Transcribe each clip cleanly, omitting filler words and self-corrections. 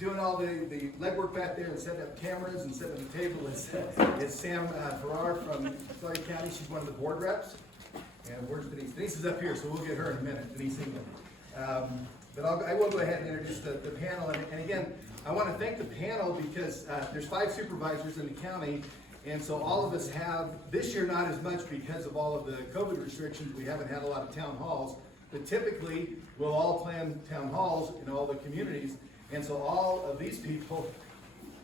doing all the legwork back there and setting up cameras and setting up the table is Sam Farrar from Tulare County. She's one of the board reps. And where's Denise? Denise is up here, so we'll get her in a minute, Denise England. But I will go ahead and introduce the panel. And again, I want to thank the panel because there's 5 supervisors in the county. And so all of us have, this year not as much because of all of the COVID restrictions, we haven't had a lot of town halls. But typically, we'll all plan town halls in all the communities. And so all of these people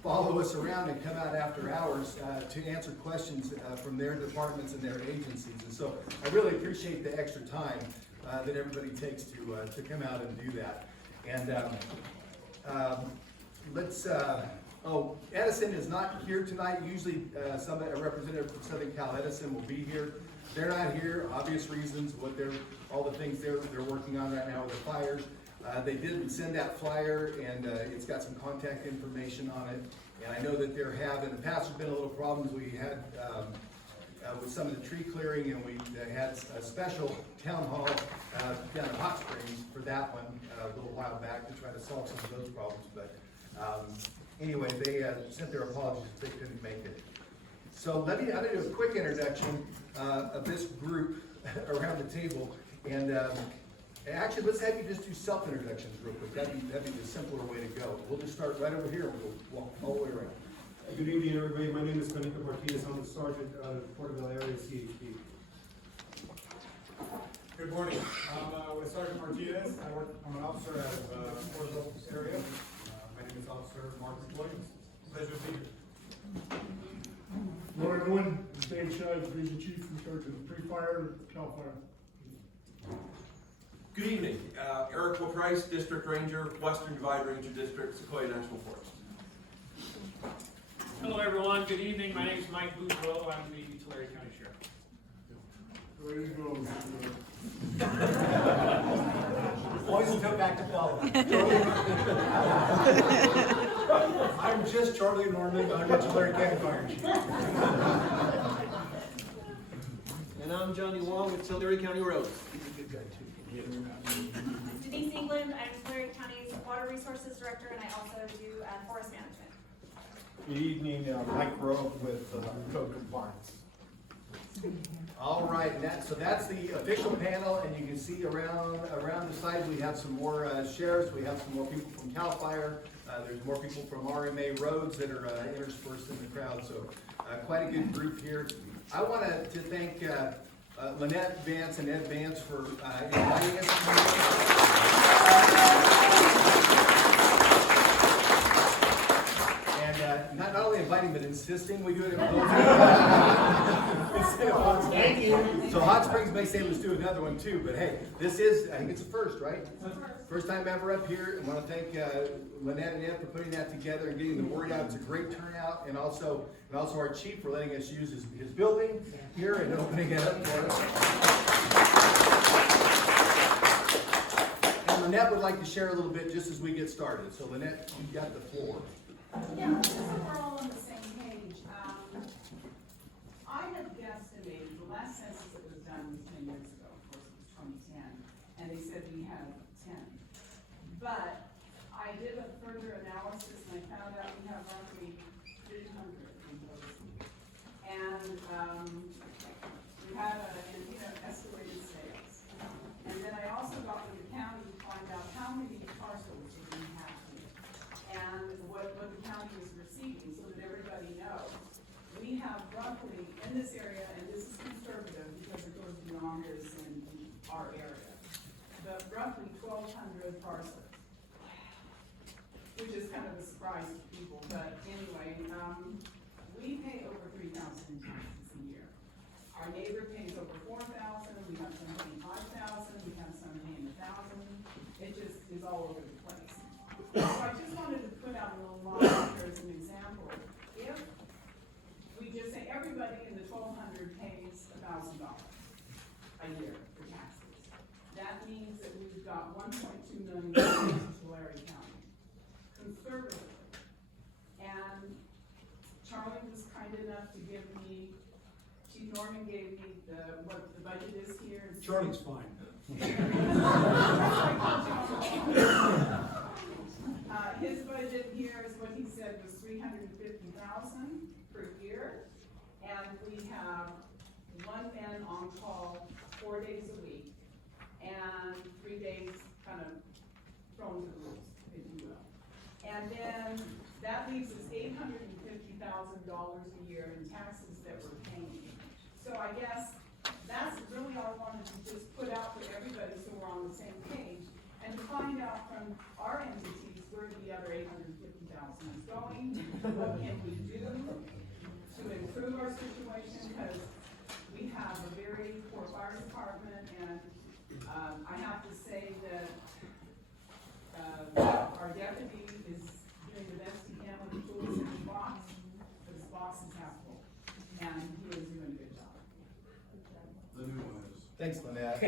follow us around and come out after hours to answer questions from their departments and their agencies. And so I really appreciate the extra time that everybody takes to come out and do that. And Edison is not here tonight. Usually a representative from Southern Cal Edison will be here. They're not here, obvious reasons, all the things they're working on right now with the fires. They did send that flyer, and it's got some contact information on it. And I know that there have, in the past, there's been a little problems we had with some of the tree clearing, and we had a special town hall down in Hot Springs for that one a little while back to try to solve some of those problems. But anyway, they sent their apologies if they couldn't make it. So I'm going to do a quick introduction of this group around the table. And actually, let's have you just do self-introductions real quick. That'd be the simpler way to go. We'll just start right over here and we'll walk all the way around. Good evening, everybody. My name is Benito Martinez. I'm the sergeant out of the Porterville area CHP. Good morning. I'm with Sergeant Martinez. I'm an officer out of the Porterville area. My name is Officer Mark Williams. Pleasure to be here. Hello everyone, I'm Dave Shive, Division Chief in charge of pre-fire, CAL FIRE. Good evening, Eric Price, District Ranger, Western Divide Ranger District, Sequoia National Forest. Hello everyone, good evening. My name is Mike Boudreau. I'm the Tulare County Sheriff. There you go. Boys come back to follow. I'm just Charlie Norman. I'm the Tulare County Fire Chief. And I'm Johnny Wong with Tulare County Roads. He's a good guy too. Denise England, I'm Tulare County's Water Resources Director, and I also do forest management. Good evening, Mike Rowe with Code Compliance. All right, so that's the official panel, and you can see around the side we have some more sheriffs, we have some more people from CAL FIRE, there's more people from RMA Roads that are interspersed in the crowd, so quite a good group here. I want to thank Lynette Vance and Ed Vance for inviting us. And not only inviting, but insisting we do it in closing. Thank you. So Hot Springs may say let's do another one too, but hey, this is, I think it's a first, right? First time ever up here. I want to thank Lynette and Ed for putting that together and getting the word out. It's a great turnout, and also our chief for letting us use his building here and opening it up for us. And Lynette would like to share a little bit just as we get started. So Lynette, you've got the floor. Yeah, just so we're all on the same page. I had guesstimated, the last census that was done was 10 years ago, of course it was 2010, and they said we had 10. But I did a further analysis and I found out we have roughly 300 in Posey. And we had escalated sales. And then I also got with the county to find out how many parcels did we have here, and what the county is receiving, so that everybody knows. We have roughly, in this area, and this is conservative because it goes beyond this in our area, but roughly 1,200 parcels, which is kind of a surprise to people, but anyway, we pay over 3,000 in taxes a year. Our neighbor pays over 4,000, we have some paying 5,000, we have some paying 1,000. It just is all over the place. So I just wanted to put out a little line here as an example. If we just say everybody in the 1,200 pays $1,000 a year for taxes, that means that we've got $1.2 million in Tulare County, conservatively. And Charlie was kind enough to give me, Chief Norman gave me what the budget is here. Charlie's fine. his budget here is what he said was $350,000 per year. And we have one man on call 4 days a week and 3 days kind of thrown to the wolves, if you will. And then that leaves us $850,000 a year in taxes that we're paying. So I guess that's really all I wanted to just put out for everybody so we're on the same page. And to find out from our entities where the other $850,000 is going, what can we do to improve our situation, because we have a very poor fire department, and I have to say that our deputy is doing the best he can with the tools in his box, but his box is half full, and he is doing a good job. The new one is. Thanks, Lynette.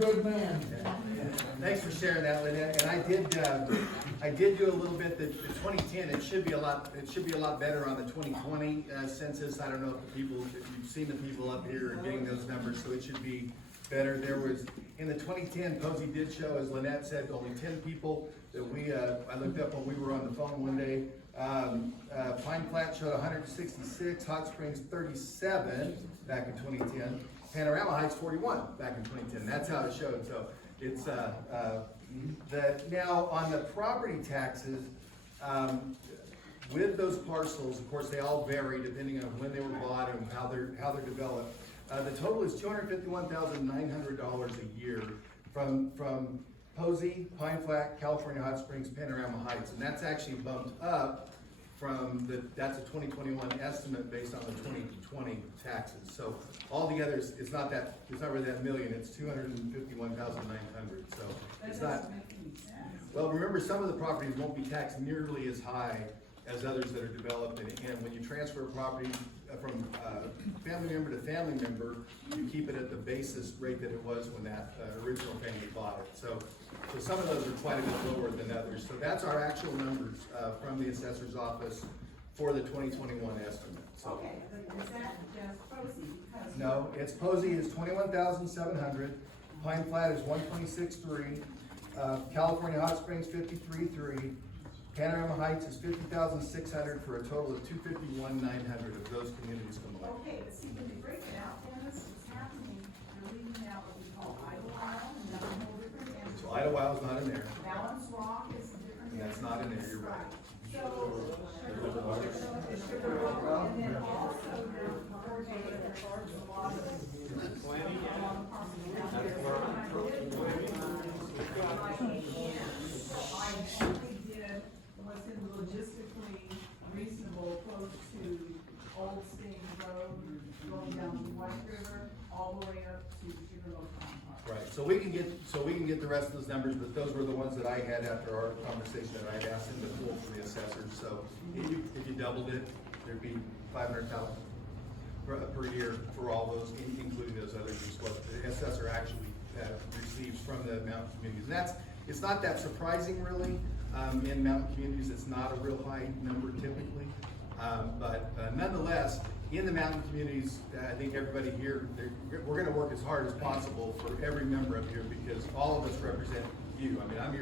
Good man. Thanks for sharing that, Lynette. And I did do a little bit, the 2010, it should be a lot better on the 2020 census. I don't know if you've seen the people up here and getting those numbers, so it should be better. There was, in the 2010, Posey did show, as Lynette said, only 10 people that I looked up when we were on the phone one day. Pine Flat showed 166, Hot Springs 37 back in 2010, Panorama Heights 41 back in 2010. That's how it showed. So it's now on the property taxes, with those parcels, of course, they all vary depending on when they were bought and how they're developed. The total is $251,900 a year from Posey, Pine Flat, California Hot Springs, Panorama Heights, and that's actually bumped up from that's a 2021 estimate based on the 2020 taxes. So altogether, it's not really that million. It's 251,900. So it's not. That doesn't make any sense. Well, remember, some of the properties won't be taxed nearly as high as others that are developed, and when you transfer property from family member to family member, you keep it at the basis rate that it was when that original family bought it. So some of those are quite a bit lower than others. So that's our actual numbers from the assessor's office for the 2021 estimate. So, Okay, but is that just Posey? Because no, it's Posey is 21,700, Pine Flat is 126,300, California Hot Springs 53,300. Panorama Heights is 50,600 for a total of 251,900 of those communities combined. okay, but see, when they break it out, Dennis, it's happening, they're leaving out what we call Idlewild, and that's a whole different entity. So Idlewild's not in there. Balance Rock is a different. That's not in there, you're right. So, Sugarloaf, and then also they're coordinating as far as a lot of. Planning. I actually did what's in logistically reasonable, close to Old State Road, going down to White River, all the way up to Sugarloaf Town Park. Right, so we can get the rest of those numbers, but those were the ones that I had after our conversation that I had asked him to pull for the assessors. So if you doubled it, there'd be 500,000 per year for all those, including those others, is what the assessor actually receives from the mountain communities. And it's not that surprising really. In mountain communities, it's not a real high number typically. But nonetheless, in the mountain communities, I think everybody here, we're gonna work as hard as possible for every member up here, because all of us represent you. I mean, I'm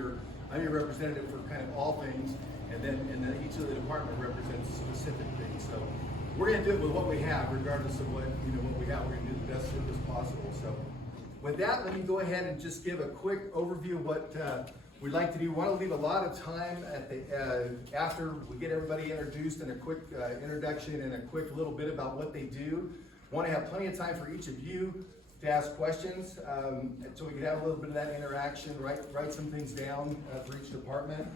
your representative for kind of all things, and then each of the department represents specific things. So we're gonna do it with what we have, regardless of what we have. We're gonna do the best service possible. So with that, let me go ahead and just give a quick overview of what we'd like to do. We want to leave a lot of time at the after we get everybody introduced, and a quick introduction and a quick little bit about what they do. Want to have plenty of time for each of you to ask questions, so we can have a little bit of that interaction. Write some things down for each department.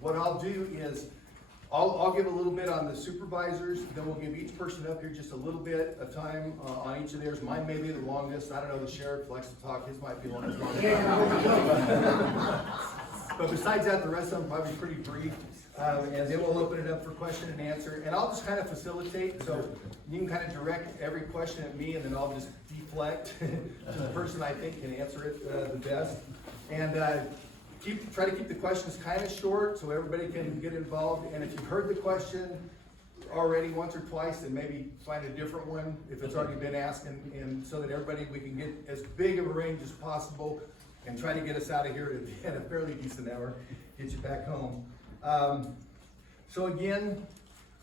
What I'll do is I'll give a little bit on the supervisors, then we'll give each person up here just a little bit of time on each of theirs. Mine may be the longest. I don't know, the sheriff likes to talk, his might be the longest. But besides that, the rest of them probably pretty brief. And then we'll open it up for question and answer. And I'll just kind of facilitate, so you can kind of direct every question at me, and then I'll just deflect to the person I think can answer it the best. And try to keep the questions kind of short so everybody can get involved. And if you've heard the question, already once or twice, then maybe find a different one if it's already been asked, and so that everybody, we can get as big of a range as possible and try to get us out of here at a fairly decent hour, get you back home. So again,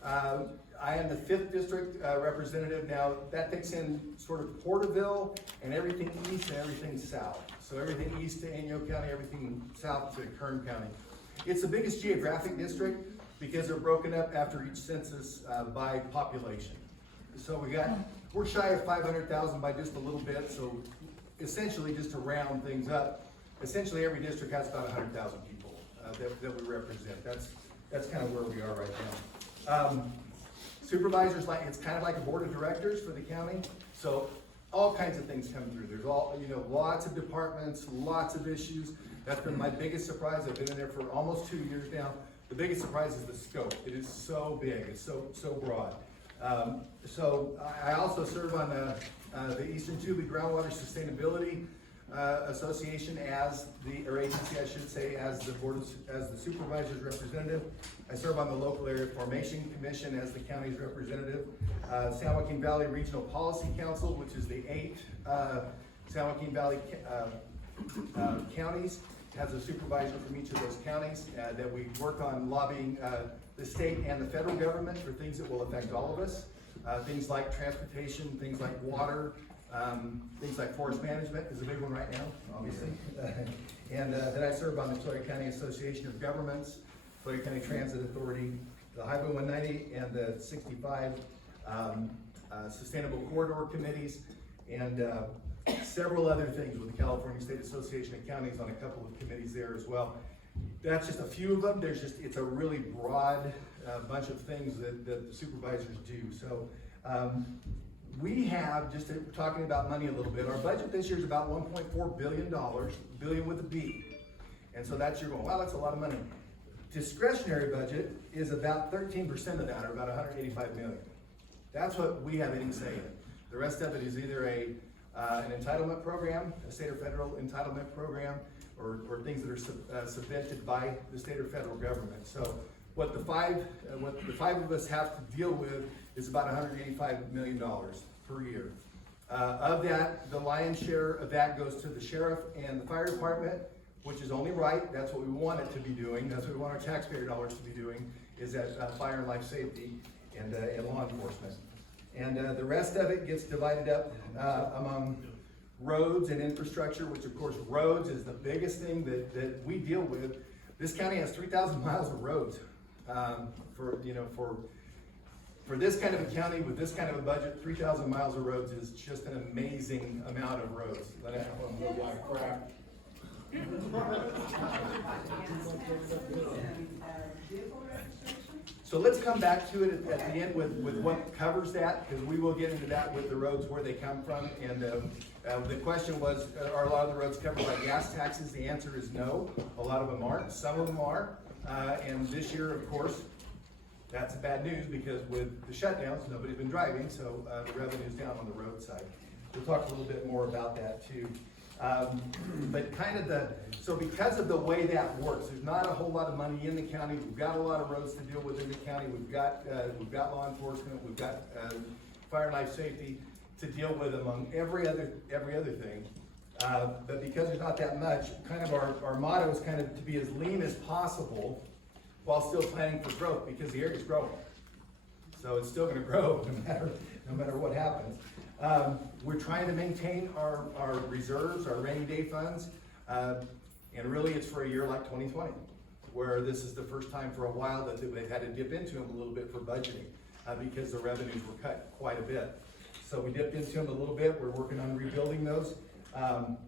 I am the 5th district representative. Now, that takes in sort of Porterville and everything east and everything south. So everything east to Inyo County, everything south to Kern County. It's the biggest geographic district because they're broken up after each census by population. So we're shy of 500,000 by just a little bit. So essentially, just to round things up, essentially every district has about 100,000 people that we represent. That's kind of where we are right now. Supervisors, it's kind of like a board of directors for the county. So all kinds of things come through. There's lots of departments, lots of issues. That's been my biggest surprise. I've been in there for almost 2 years now. The biggest surprise is the scope. It is so big. It's so broad. So I also serve on the Eastern Tule Groundwater Sustainability Association or agency, I should say, as the supervisor's representative. I serve on the Local Area Formation Commission as the county's representative. San Joaquin Valley Regional Policy Council, which is the 8 San Joaquin Valley counties, has a supervisor from each of those counties that we work on lobbying the state and the federal government for things that will affect all of us. Things like transportation, things like water, things like forest management is a big one right now, obviously. And then I serve on the Tulare County Association of Governments, Tulare County Transit Authority, the Highway 190 and the 65 Sustainable Corridor Committees, and several other things with the California State Association of Counties on a couple of committees there as well. That's just a few of them. It's a really broad bunch of things that the supervisors do. So we have, just talking about money a little bit, our budget this year is about $1.4 billion, billion with a B. And so you're going, wow, that's a lot of money. Discretionary budget is about 13% of that, or about $185 million. That's what we have any say in. The rest of it is either an entitlement program, a state or federal entitlement program, or things that are subvented by the state or federal government. So what the five of us have to deal with is about $185 million per year. Of that, the lion's share of that goes to the sheriff and the fire department, which is only right. That's what we want it to be doing. That's what we want our taxpayer dollars to be doing, is that fire and life safety and law enforcement. And the rest of it gets divided up among roads and infrastructure, which of course roads is the biggest thing that we deal with. This county has 3,000 miles of roads. For this kind of a county with this kind of a budget, 3,000 miles of roads is just an amazing amount of roads. Let it look like crap. So let's come back to it at the end with what covers that, because we will get into that with the roads, where they come from. And the question was, are a lot of the roads covered by gas taxes? The answer is no. A lot of them aren't. Some of them are. And this year, of course, that's bad news, because with the shutdowns, nobody's been driving, so the revenue's down on the roadside. We'll talk a little bit more about that too. But so because of the way that works, there's not a whole lot of money in the county. We've got a lot of roads to deal with in the county. We've got law enforcement. We've got fire and life safety to deal with among every other thing. But because there's not that much, kind of our motto is kind of to be as lean as possible while still planning for growth, because the area's growing. So it's still gonna grow no matter what happens. We're trying to maintain our reserves, our rainy day funds, and really it's for a year like 2020, where this is the first time for a while that they've had to dip into them a little bit for budgeting, because the revenues were cut quite a bit. So we dipped into them a little bit. We're working on rebuilding those. And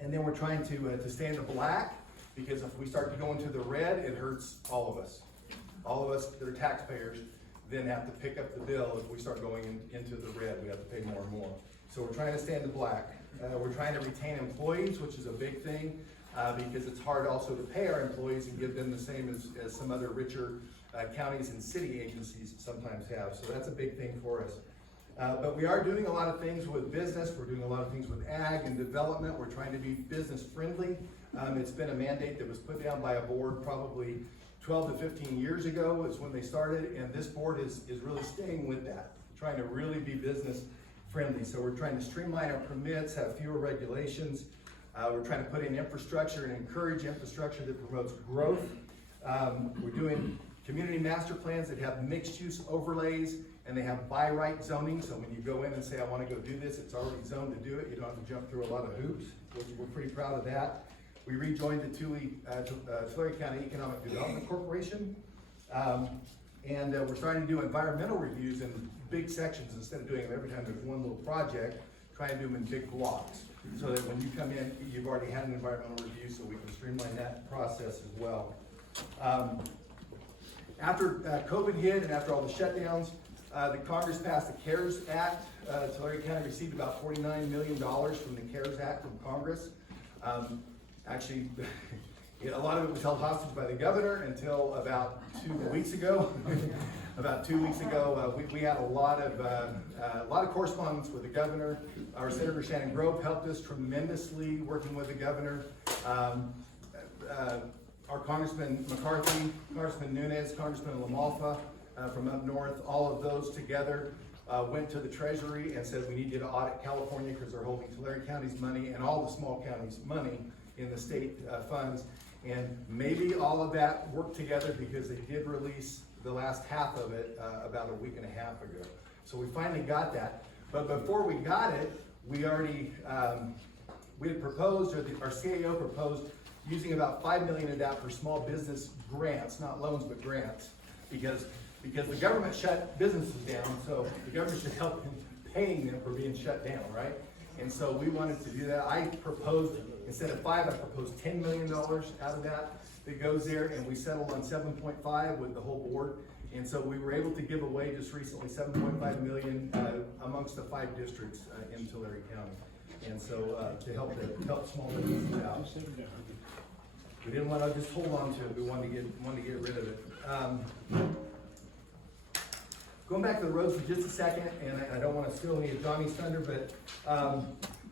then we're trying to stay in the black, because if we start to go into the red, it hurts all of us. All of us that are taxpayers then have to pick up the bill. If we start going into the red, we have to pay more and more. So we're trying to stay in the black. We're trying to retain employees, which is a big thing, because it's hard also to pay our employees and give them the same as some other richer counties and city agencies sometimes have. So that's a big thing for us. But we are doing a lot of things with business. We're doing a lot of things with ag and development. We're trying to be business friendly. It's been a mandate that was put down by a board probably 12 to 15 years ago is when they started, and this board is really staying with that, trying to really be business friendly. So we're trying to streamline our permits, have fewer regulations. We're trying to put in infrastructure and encourage infrastructure that promotes growth. We're doing community master plans that have mixed use overlays, and they have by right zoning. So when you go in and say, I want to go do this, it's already zoned to do it. You don't have to jump through a lot of hoops. We're pretty proud of that. We rejoined the Tulare County Economic Development Corporation. And we're starting to do environmental reviews in big sections instead of doing them every time there's one little project, trying to do them in big blocks. So that when you come in, you've already had an environmental review, so we can streamline that process as well. After COVID hit and after all the shutdowns, the Congress passed the CARES Act. Tulare County received about $49 million from the CARES Act from Congress. Actually, a lot of it was held hostage by the governor until about 2 weeks ago. About 2 weeks ago, we had a lot of correspondence with the governor. Our Senator Shannon Grove helped us tremendously working with the governor. Our Congressman McCarthy, Congressman Nunes, Congressman LaMalfa from up north, all of those together went to the Treasury and said we need you to audit California because they're holding Tulare County's money and all the small counties' money in the state funds. And maybe all of that worked together because they did release the last half of it about a week and a half ago. So we finally got that. But before we got it, we already, we had proposed, or our CAO proposed, using about $5 million of that for small business grants, not loans, but grants. Because the government shut businesses down, so the government should help in paying them for being shut down, right? And so we wanted to do that. I proposed, instead of 5, I proposed $10 million out of that goes there, and we settled on 7.5 with the whole board. And so we were able to give away just recently 7.5 million amongst the 5 districts in Tulare County. And so to help small businesses out. We didn't want to just hold on to it. We wanted to get rid of it. Going back to the roads for just a second, and I don't want to steal any of Johnny's thunder, but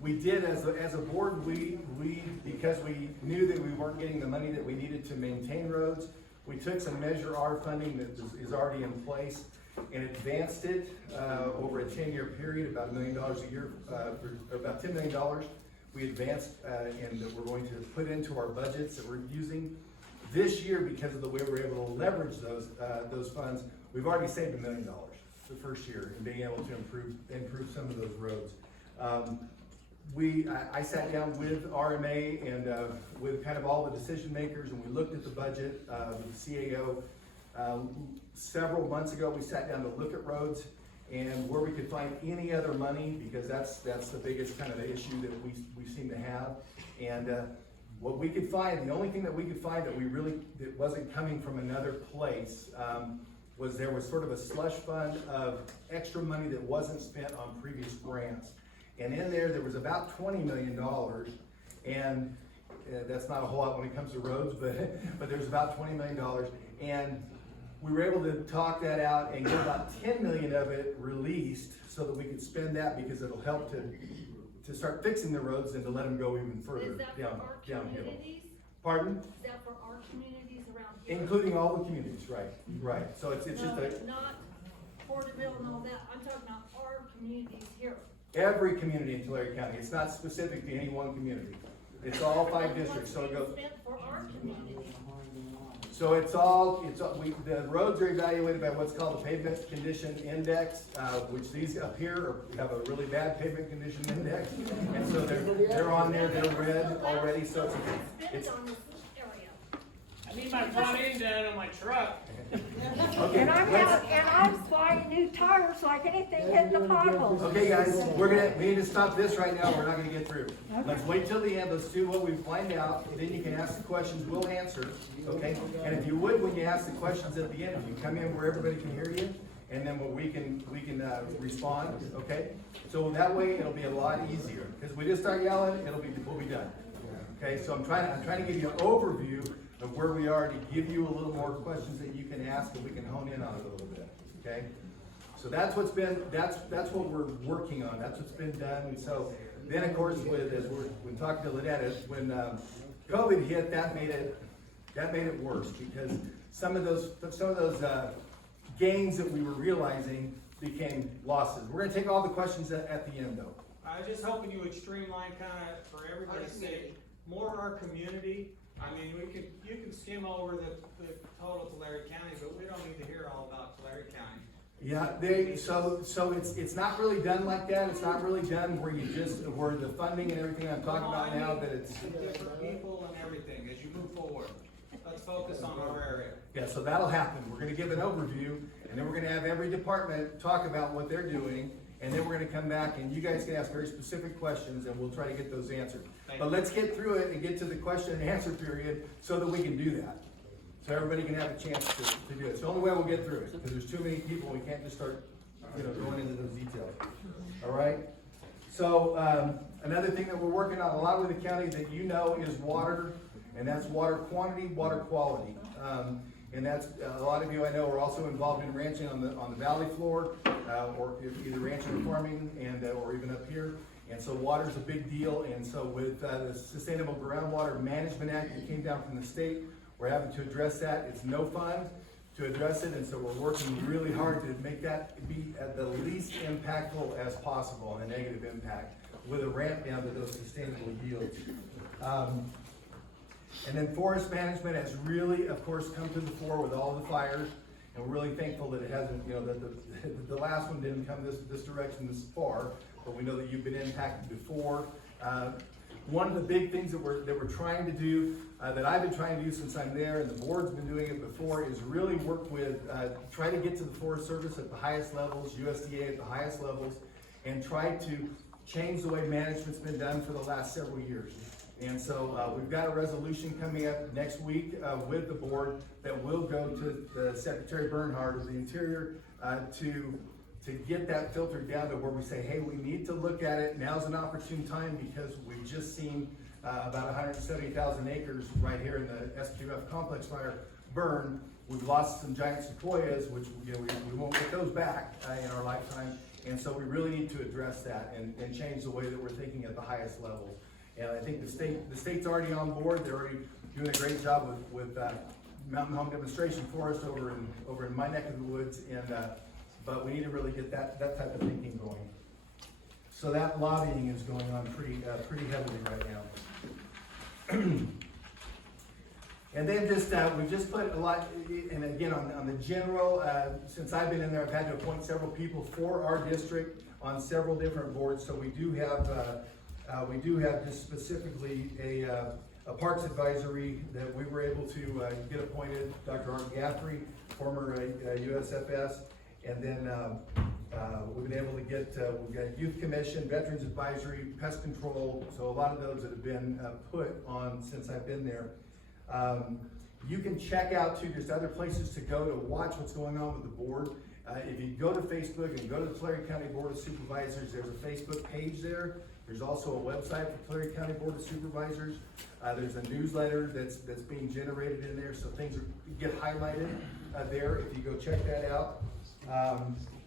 we did, as a board, we because we knew that we weren't getting the money that we needed to maintain roads, we took some Measure R funding that is already in place and advanced it over a 10-year period, about $1 million a year, for about $10 million. We advanced and that we're going to put into our budgets that we're using. This year, because of the way we're able to leverage those funds, we've already saved $1 million the first year in being able to improve some of those roads. I sat down with RMA and with kind of all the decision makers, and we looked at the budget with the CAO. Several months ago, we sat down to look at roads and where we could find any other money, because that's the biggest kind of issue that we seem to have. And what we could find, the only thing that we could find that wasn't coming from another place, was there was sort of a slush fund of extra money that wasn't spent on previous grants. And in there was about $20 million, and that's not a whole lot when it comes to roads, but there's about $20 million. And we were able to talk that out and get about 10 million of it released so that we could spend that, because it'll help to start fixing the roads and to let them go even further Is that for our downhill. communities? Pardon? Is that for our communities around here? Including all the communities, right. So it's just No, a, not Porterville and all that, I'm talking about our communities here. every community in Tulare County. It's not specific to any one community. It's all 5 districts, so it goes. What's being spent for our community? So the roads are evaluated by what's called the pavement condition index, which these up here have a really bad pavement condition index. And so they're on there, they're red already, so it's, Spend on this area. I need my front end done on my truck. okay. And I'm buying new tires like anything hitting the potholes. Okay, guys, we need to stop this right now. We're not gonna get through. Let's wait till the end. Let's do what we find out. Then you can ask the questions. We'll answer, okay? And if you would, when you ask the questions at the end, if you come in where everybody can hear you, and then we can respond, okay? So that way it'll be a lot easier. Because if we just start yelling, we'll be done. Okay, so I'm trying to give you an overview of where we are to give you a little more questions that you can ask, and we can hone in on it a little bit, okay? So that's what we're working on. That's what's been done. And so then, of course, when talking to Lynette, when COVID hit, that made it That made it worse because some of those gains that we were realizing became losses. We're gonna take all the questions at the end though. I was just hoping you would streamline kind of for everybody's sake, more our community. I mean, you can skim over the total Tulare County, but we don't need to hear all about Tulare County. Yeah, so it's not really done like that. It's not really done where where the funding and everything I'm talking about now, that it's. Different people and everything as you move forward. Let's focus on our area. Yeah, so that'll happen. We're gonna give an overview, and then we're gonna have every department talk about what they're doing, and then we're gonna come back, and you guys can ask very specific questions, and we'll try to get those answered. But let's get through it and get to the question and answer period so that we can do that. So everybody can have a chance to do it. It's the only way we'll get through it, because there's too many people, we can't just start, going into those details. All right? So, another thing that we're working on a lot with the county that is water, and that's water quantity, water quality. And that's, a lot of you I know are also involved in ranching on the valley floor, or either ranching or farming, and, or even up here. And so water's a big deal, and so with the Sustainable Groundwater Management Act that came down from the state, we're having to address that. It's no fun to address it, and so we're working really hard to make that be at the least impactful as possible, a negative impact, with a ramp down to those sustainable yields. And then forest management has really, of course, come to the fore with all the fires, and we're really thankful that it hasn't, that the last one didn't come this direction this far, but we know that you've been impacted before. One of the big things that we're trying to do, that I've been trying to do since I'm there, and the board's been doing it before, is really work with, try to get to the Forest Service at the highest levels, USDA at the highest levels, and try to change the way management's been done for the last several years. And so we've got a resolution coming up next week with the board that will go to the Secretary Bernhardt of the Interior to get that filtered down to where we say, hey, we need to look at it. Now's an opportune time because we've just seen about 170,000 acres right here in the SQF complex fire burn. We've lost some giant sequoias, which we won't get those back in our lifetime. And so we really need to address that and change the way that we're thinking at the highest levels. And I think the state's already on board. They're already doing a great job with Mountain Home Demonstration Forest over in my neck of the woods. And but we need to really get that type of thinking going. So that lobbying is going on pretty heavily right now. And then we just put a lot, and again on the general, since I've been in there, I've had to appoint several people for our district on several different boards. So we do have just specifically a Parks Advisory that we were able to get appointed, Dr. Art Gaffrey, former USFS, and then we've been able to get, we've got Youth Commission, Veterans Advisory, Pest Control, so a lot of those that have been put on since I've been there. You can check out too, there's other places to go to watch what's going on with the board. If you go to Facebook and go to the Tulare County Board of Supervisors, there's a Facebook page there. There's also a website for Tulare County Board of Supervisors. There's a newsletter that's being generated in there, so things get highlighted there if you go check that out.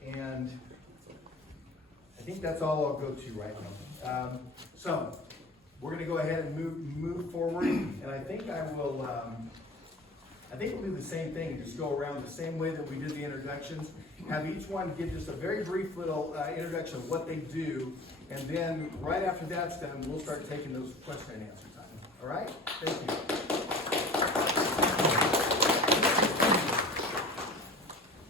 And I think that's all I'll go to right now. So we're going to go ahead and move forward, and I think we'll do the same thing, just go around the same way that we did the introductions. Have each one give just a very brief little introduction of what they do, and then right after that's done, we'll start taking those question and answer time. All right? Thank you.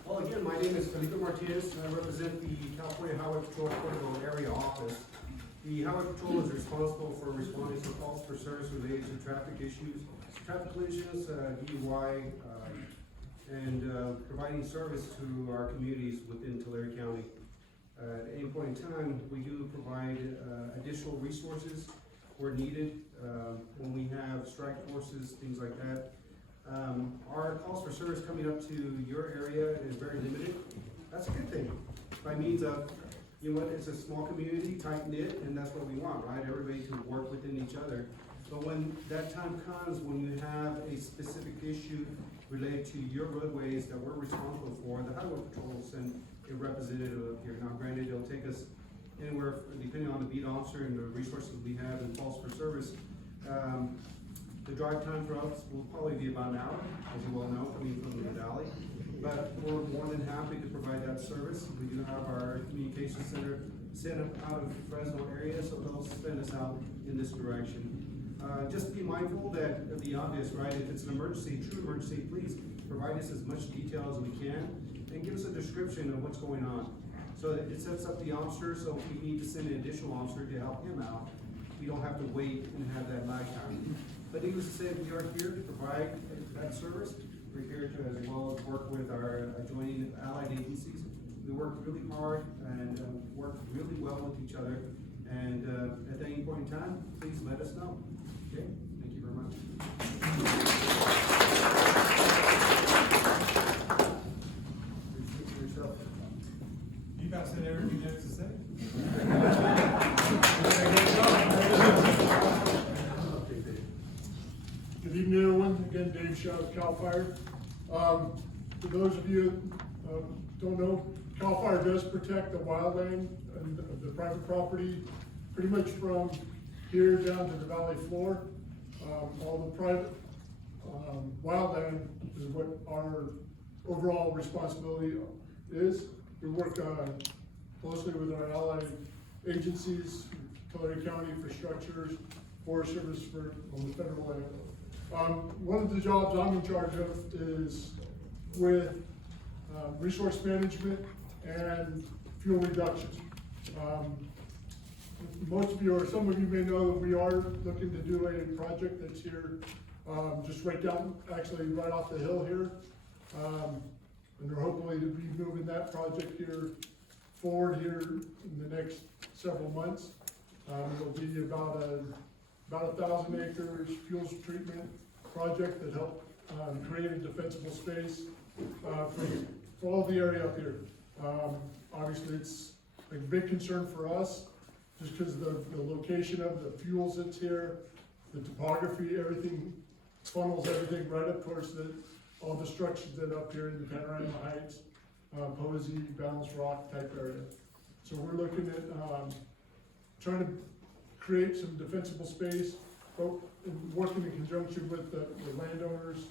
Well, again, my name is Felipe Martinez, and I represent the California Highway Patrol Porterville Area Office. The Highway Patrol is responsible for responding to calls for service related to traffic issues, traffic collisions, DUI, and providing service to our communities within Tulare County. At any point in time, we do provide additional resources where needed when we have strike forces, things like that. Our calls for service coming up to your area is very limited. That's a good thing. By means of, it's a small community, tight knit, and that's what we want, right? Everybody to work within each other. But when that time comes, when you have a specific issue related to your roadways that we're responsible for, the Highway Patrol will send a representative up here. Now, granted, it'll take us anywhere, depending on the beat officer and the resources we have and calls for service, The drive time for us will probably be about an hour, as you well know, coming from the valley. But we're more than happy to provide that service. We do have our communication center set up out of Fresno area, so they'll send us out in this direction. Just be mindful that of the obvious, right? If it's an emergency, true emergency, please provide us as much detail as we can and give us a description of what's going on. So that it sets up the officer, so if we need to send an additional officer to help him out, we don't have to wait and have that lag time. But needless to say, we are here to provide that service. We're here to as well as work with our adjoining allied agencies. We work really hard and work really well with each other. And at any point in time, please let us know. Okay, thank you very much. You guys said everything you had to say. Good evening, everyone. Again, Dave Shaw with CAL FIRE. For those of you don't know, CAL FIRE does protect the wildland and the private property, pretty much from here down to the valley floor. All the private wildland is what our overall responsibility is. We work closely with our allied agencies, Tulare County Infrastructures, Forest Service on the federal level. One of the jobs I'm in charge of is with resource management and fuel reduction. Most of you, or some of you may know that we are looking to do a project that's here, just right down, actually right off the hill here. And we're hopefully to be moving that project here forward here in the next several months. It'll be about 1,000 acres fuels treatment project that help create a defensible space for all the area up here. Obviously, it's a big concern for us, just because the location of the fuels that's here, the topography, everything funnels everything right up towards all the structures that are up here in the Panorama Heights, Posey, Balance Rock type area. So we're looking at trying to create some defensible space, but working in conjunction with the landowners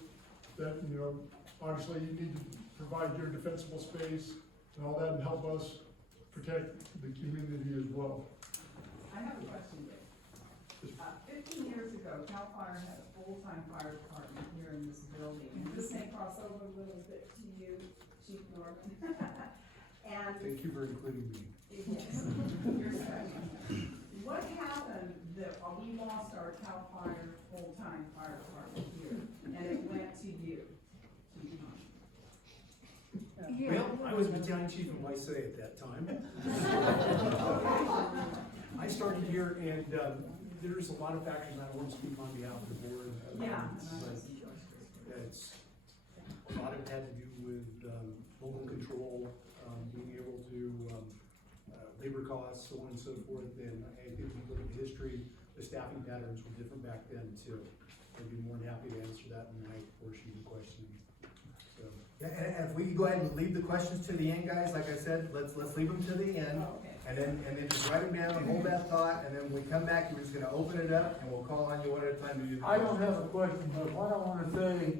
that, you know, obviously you need to provide your defensible space and all that and help us protect the community as well. I have a question, Dave. 15 years ago, CAL FIRE had a full-time fire department here in this building, and this may cross over a little bit to you, Chief Norman. And Thank you for including me. yes, you're special. What happened that we lost our CAL FIRE full-time fire department here, and it went to you, Chief Norman? Well, I was battalion chief in White City at that time. I started here, and there's a lot of factors, and I won't speak on behalf of the board. Yeah. But it's, a lot of it had to do with local control, being able to, labor costs, so on and so forth. And I think if you look at the history, the staffing patterns were different back then too. I'd be more than happy to answer that in my portion of the question. So. Yeah, and if we could go ahead and leave the questions to the end, guys, like I said, let's leave them to the end. Oh, okay. And then just write them down and hold that thought, and then when we come back, we're just gonna open it up, and we'll call on you one at a time to do the I don't have a question, but what I wanna say,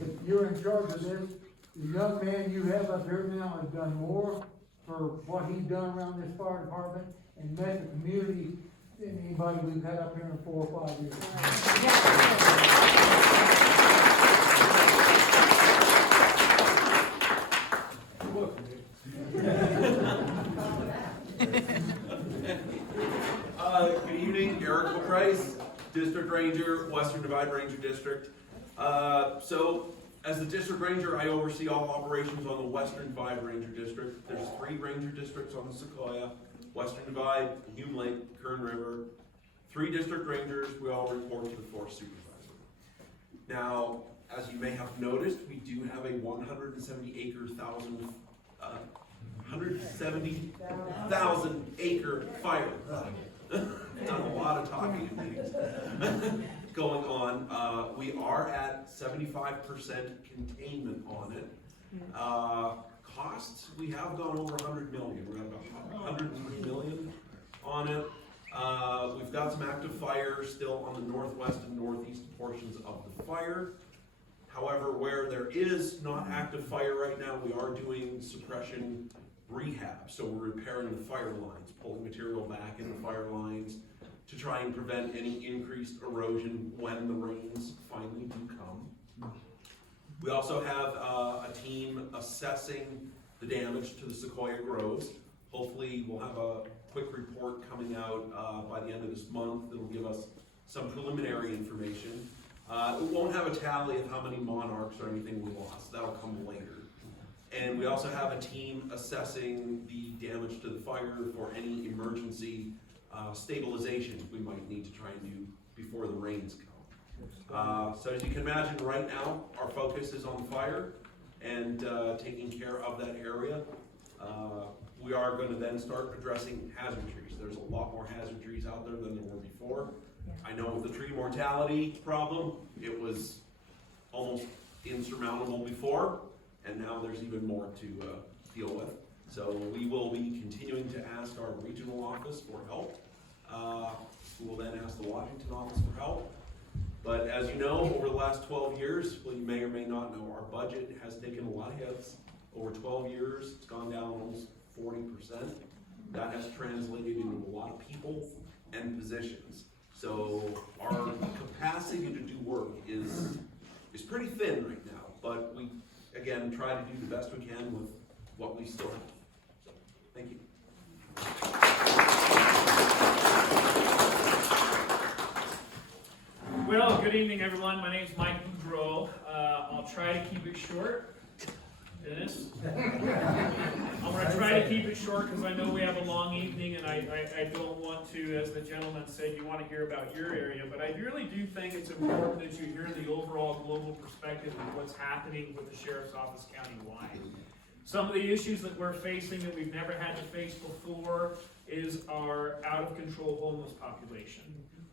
if you're in charge of this, the young man you have up here now has done more for what he's done around this fire department and met the community than anybody we've had up here in 4 or 5 years. Good evening, Eric Price, District Ranger, Western Divide Ranger District. So, as the District Ranger, I oversee all operations on the Western Divide Ranger District. There's 3 Ranger Districts on the Sequoia, Western Divide, Hume Lake, Kern River. 3 District Rangers, we all report to the Force Supervisor. Now, as you may have noticed, we do have a 170,000 acre fire. Done a lot of talking and things going on. We are at 75% containment on it. Costs, we have gone over 100 million. We're at about 103 million on it. We've got some active fires still on the northwest and northeast portions of the fire. However, where there is not active fire right now, we are doing suppression rehab. So we're repairing the fire lines, pulling material back in the fire lines to try and prevent any increased erosion when the rains finally do come. We also have a team assessing the damage to the sequoia groves. Hopefully we'll have a quick report coming out by the end of this month that'll give us some preliminary information. It won't have a tally of how many monarchs or anything we lost. That'll come later. And we also have a team assessing the damage to the fire for any emergency stabilization we might need to try and do before the rains come. So as you can imagine, right now, our focus is on fire and taking care of that area. We are going to then start addressing hazard trees. There's a lot more hazard trees out there than there were before. I know with the tree mortality problem, it was almost insurmountable before, and now there's even more to deal with. So we will be continuing to ask our regional office for help. We will then ask the Washington office for help. But as you know, over the last 12 years, well, you may or may not know, our budget has taken a lot of hits. Over 12 years, it's gone down almost 40%. That has translated into a lot of people and positions. So our capacity to do work is pretty thin right now, but we, again, try to do the best we can with what we still have. So, thank you. Well, good evening, everyone. My name is Mike Boudreau. I'll try to keep it short. Dennis? I'm going to try to keep it short because I know we have a long evening and I don't want to, as the gentleman said, you want to hear about your area, but I really do think it's important that you hear the overall global perspective of what's happening with the Sheriff's Office countywide. Some of the issues that we're facing that we've never had to face before is our out-of-control homeless population,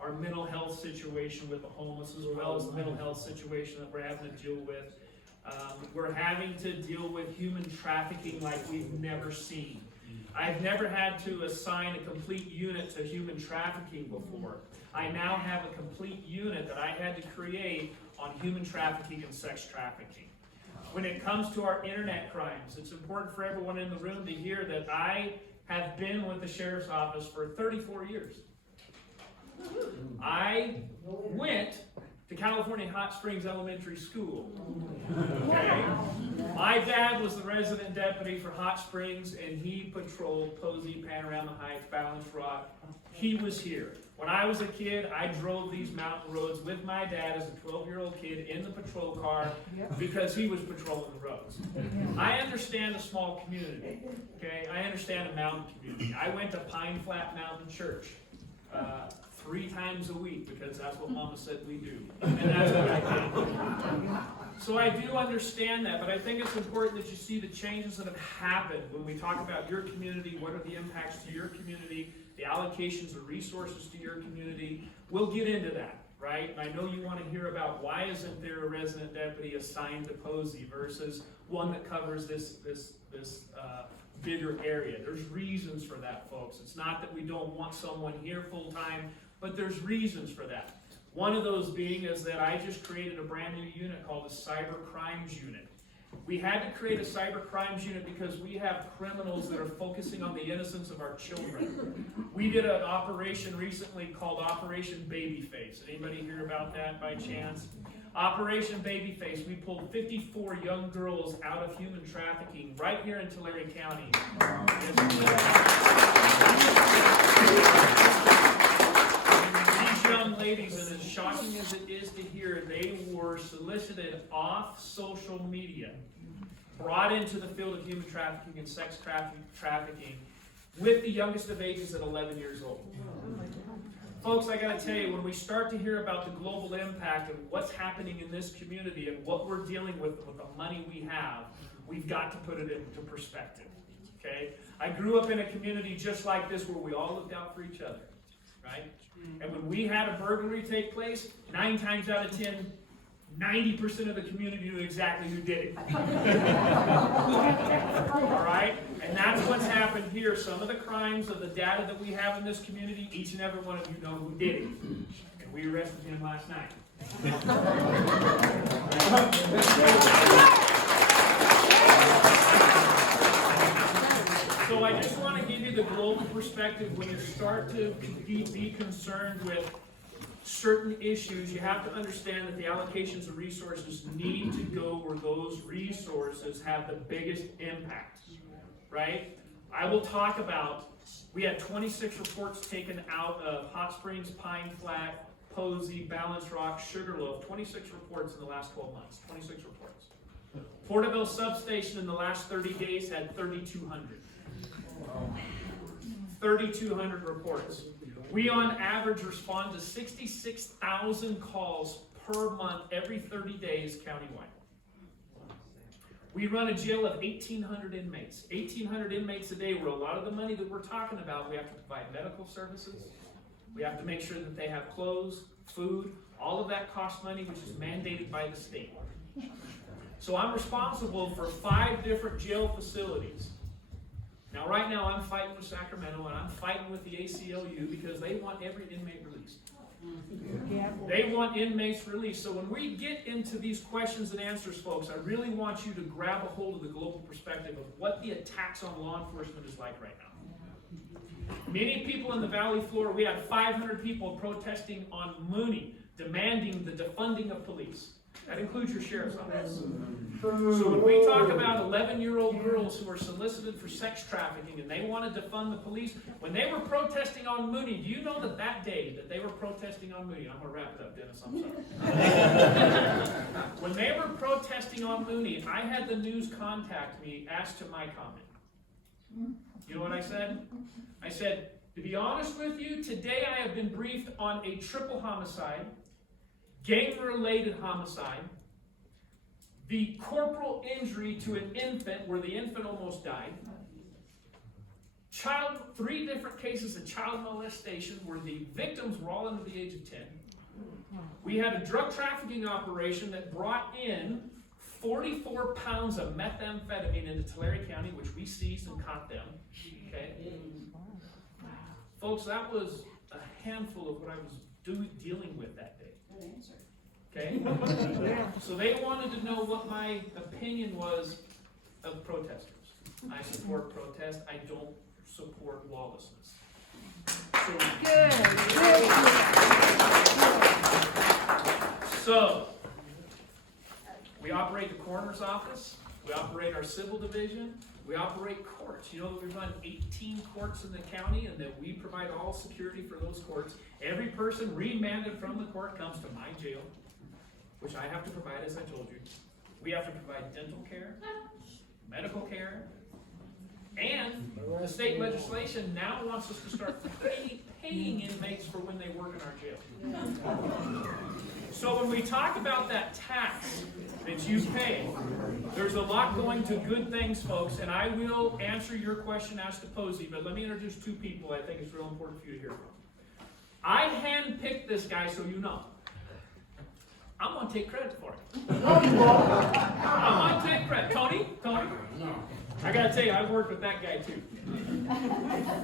our mental health situation with the homeless, as well as the mental health situation that we're having to deal with. We're having to deal with human trafficking like we've never seen. I've never had to assign a complete unit to human trafficking before. I now have a complete unit that I had to create on human trafficking and sex trafficking. When it comes to our internet crimes, it's important for everyone in the room to hear that I have been with the Sheriff's Office for 34 years. I went to California Hot Springs Elementary School. Okay? My dad was the resident deputy for Hot Springs, and he patrolled Posey, Panorama Heights, Balance Rock. He was here. When I was a kid, I drove these mountain roads with my dad as a 12-year-old kid in the patrol car because he was patrolling the roads. I understand a small community. Okay? I understand a mountain community. I went to Pine Flat Mountain Church 3 times a week because that's what Mama said we do. And that's what I did. So I do understand that, but I think it's important that you see the changes that have happened when we talk about your community, what are the impacts to your community, the allocations of resources to your community. We'll get into that, right? And I know you want to hear about why isn't there a resident deputy assigned to Posey versus one that covers this bigger area. There's reasons for that, folks. It's not that we don't want someone here full-time, but there's reasons for that. One of those being is that I just created a brand new unit called a Cyber Crimes Unit. We had to create a Cyber Crimes Unit because we have criminals that are focusing on the innocence of our children. We did an operation recently called Operation Babyface. Anybody hear about that by chance? Operation Babyface, we pulled 54 young girls out of human trafficking right here in Tulare County. These young ladies, and as shocking as it is to hear, they were solicited off social media, brought into the field of human trafficking and sex trafficking, with the youngest of ages at 11 years old. Folks, I gotta tell you, when we start to hear about the global impact of what's happening in this community and what we're dealing with the money we have, we've got to put it into perspective, okay? I grew up in a community just like this where we all looked out for each other, right? And when we had a burglary take place, 9 times out of 10, 90% of the community knew exactly who did it. All right? And that's what's happened here. Some of the crimes of the data that we have in this community, each and every one of you know who did it. And we arrested him last night. So I just want to give you the global perspective. When you start to be concerned with certain issues, you have to understand that the allocations of resources need to go where those resources have the biggest impact, right? I will talk about, we had 26 reports taken out of Hot Springs, Pine Flat, Posey, Balance Rock, Sugarloaf, 26 reports in the last 12 months, 26 reports. Porterville Substation in the last 30 days had 3,200. 3,200 reports. We on average respond to 66,000 calls per month every 30 days countywide. We run a jail of 1,800 inmates. 1,800 inmates a day, where a lot of the money that we're talking about, we have to provide medical services. We have to make sure that they have clothes, food, all of that costs money, which is mandated by the state. So I'm responsible for 5 different jail facilities. Now, right now, I'm fighting with Sacramento, and I'm fighting with the ACLU because they want every inmate released. They want inmates released. So when we get into these questions and answers, folks, I really want you to grab a hold of the global perspective of what the attacks on law enforcement is like right now. Many people in the Valley floor, we had 500 people protesting on Mooney, demanding the defunding of police. That includes your sheriff's office. So when we talk about 11-year-old girls who are solicited for sex trafficking and they want to defund the police, when they were protesting on Mooney, do you know that that day that they were protesting on Mooney, I'm going to wrap it up, Dennis, I'm sorry. When they were protesting on Mooney, I had the news contact me as to my comment. You know what I said? I said, to be honest with you, today I have been briefed on a triple homicide, gang-related homicide, the corporal injury to an infant where the infant almost died, 3 different cases of child molestation where the victims were all under the age of 10. We had a drug trafficking operation that brought in 44 pounds of methamphetamine into Tulare County, which we seized and caught them. Okay? Folks, that was a handful of what I was dealing with that day. Okay? So they wanted to know what my opinion was of protesters. I support protest. I don't support lawlessness. So, we operate the coroner's office. We operate our civil division. We operate courts. You know that we run 18 courts in the county and that we provide all security for those courts. Every person remanded from the court comes to my jail, which I have to provide, as I told you. We have to provide dental care, medical care, and the state legislation now wants us to start paying inmates for when they work in our jail. So when we talk about that tax that you pay, there's a lot going to good things, folks, and I will answer your question as to Posey, but let me introduce 2 people I think it's real important for you to hear from. I handpicked this guy, so you know. I'm going to take credit for it. No, you won't. I'm going to take credit. Tony? No. I got to tell you, I've worked with that guy too.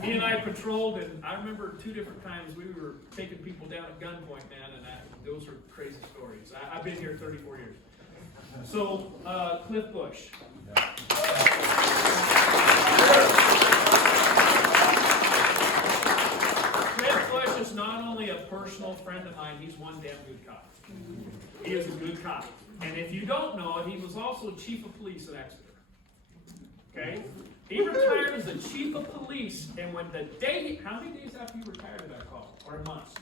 He and I patrolled, and I remember 2 different times we were taking people down at gunpoint, man, and those are crazy stories. I've been here 34 years. So, Cliff Bush. Cliff Bush is not only a personal friend of mine, he's one damn good cop. He is a good cop. And if you don't know it, he was also chief of police at Exeter. Okay? He retired as the chief of police, and when the day, how many days after you retired did I call? Or months?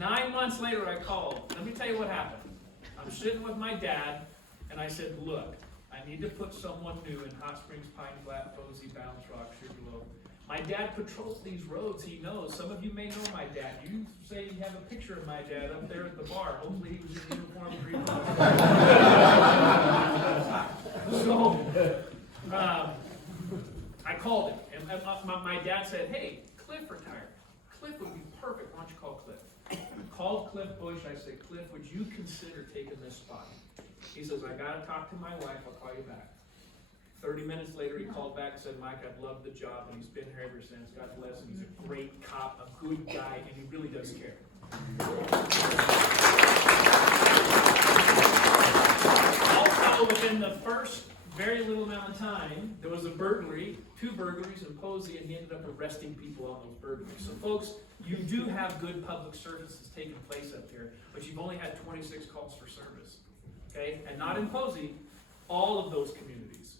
9 months later I called. Let me tell you what happened. I'm sitting with my dad, and I said, look, I need to put someone new in Hot Springs, Pine Flat, Posey, Balance Rock, Sugarloaf. My dad patrols these roads, he knows. Some of you may know my dad. You say you have a picture of my dad up there at the bar. Hopefully he was in uniform 3 months. So, I called him, and my dad said, hey, Cliff retired. Cliff would be perfect. Why don't you call Cliff? Called Cliff Bush, I said, Cliff, would you consider taking this spot? He says, I gotta talk to my wife, I'll call you back. 30 minutes later, he called back and said, Mike, I've loved the job, and he's been here ever since. God bless him. He's a great cop, a good guy, and he really does care. Also, within the first very little amount of time, there was a burglary, 2 burglaries in Posey, and he ended up arresting people on those burglaries. So folks, you do have good public services taking place up here, but you've only had 26 calls for service, okay? And not in Posey, all of those communities.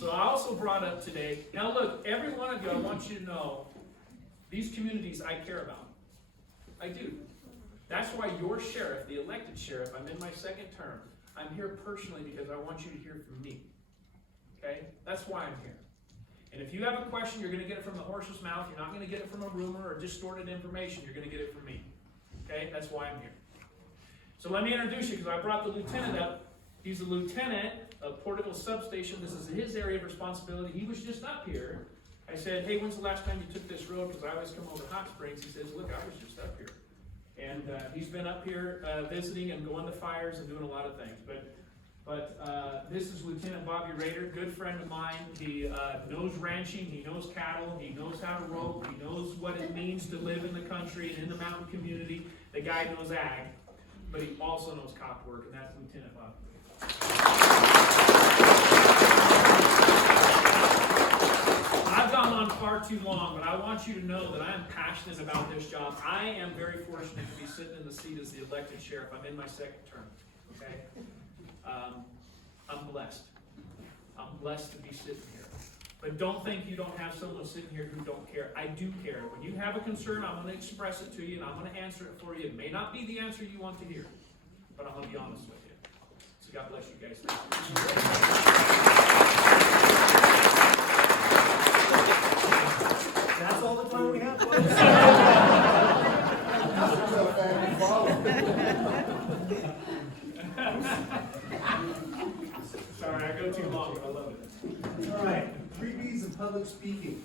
So I also brought up today, now look, every one of you, I want you to know, these communities I care about. I do. That's why your sheriff, the elected sheriff, I'm in my 2nd term, I'm here personally because I want you to hear from me. Okay? That's why I'm here. And if you have a question, you're going to get it from the horse's mouth. You're not going to get it from a rumor or distorted information. You're going to get it from me. Okay? That's why I'm here. So let me introduce you, because I brought the lieutenant up. He's the lieutenant of Porterville Substation. This is his area of responsibility. He was just up here. I said, hey, when's the last time you took this road? Because I always come over Hot Springs. He says, look, I was just up here. And he's been up here visiting and going to fires and doing a lot of things. But this is Lieutenant Bobby Rader, good friend of mine. He knows ranching, he knows cattle, he knows how to rope, he knows what it means to live in the country and in the mountain community. The guy knows ag, but he also knows cop work, and that's Lieutenant Bobby. I've gone on far too long, but I want you to know that I am passionate about this job. I am very fortunate to be sitting in the seat as the elected sheriff. I'm in my 2nd term, okay? I'm blessed. I'm blessed to be sitting here. But don't think you don't have someone sitting here who don't care. I do care. When you have a concern, I'm going to express it to you, and I'm going to answer it for you. It may not be the answer you want to hear, but I'm going to be honest with you. So God bless you guys. Thank you. That's all the time we have, folks. Sorry, I go too long, but I love it. All right, 3 B's of public speaking.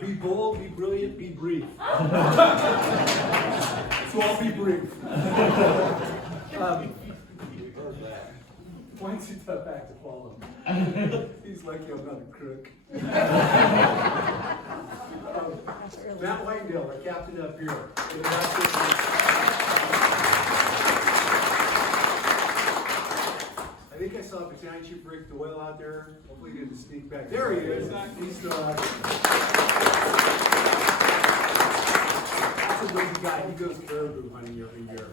Be bold, be brilliant, be brief. So I'll be brief. Points a tough act to follow. He's lucky I'm not a crook. Matt Whitendale, our captain up here. I think I saw Battalion Chief Rick Doyle out there. Hopefully he didn't sneak back. There he is. He's still out here. That's a good guy. He goes caribou hunting every year.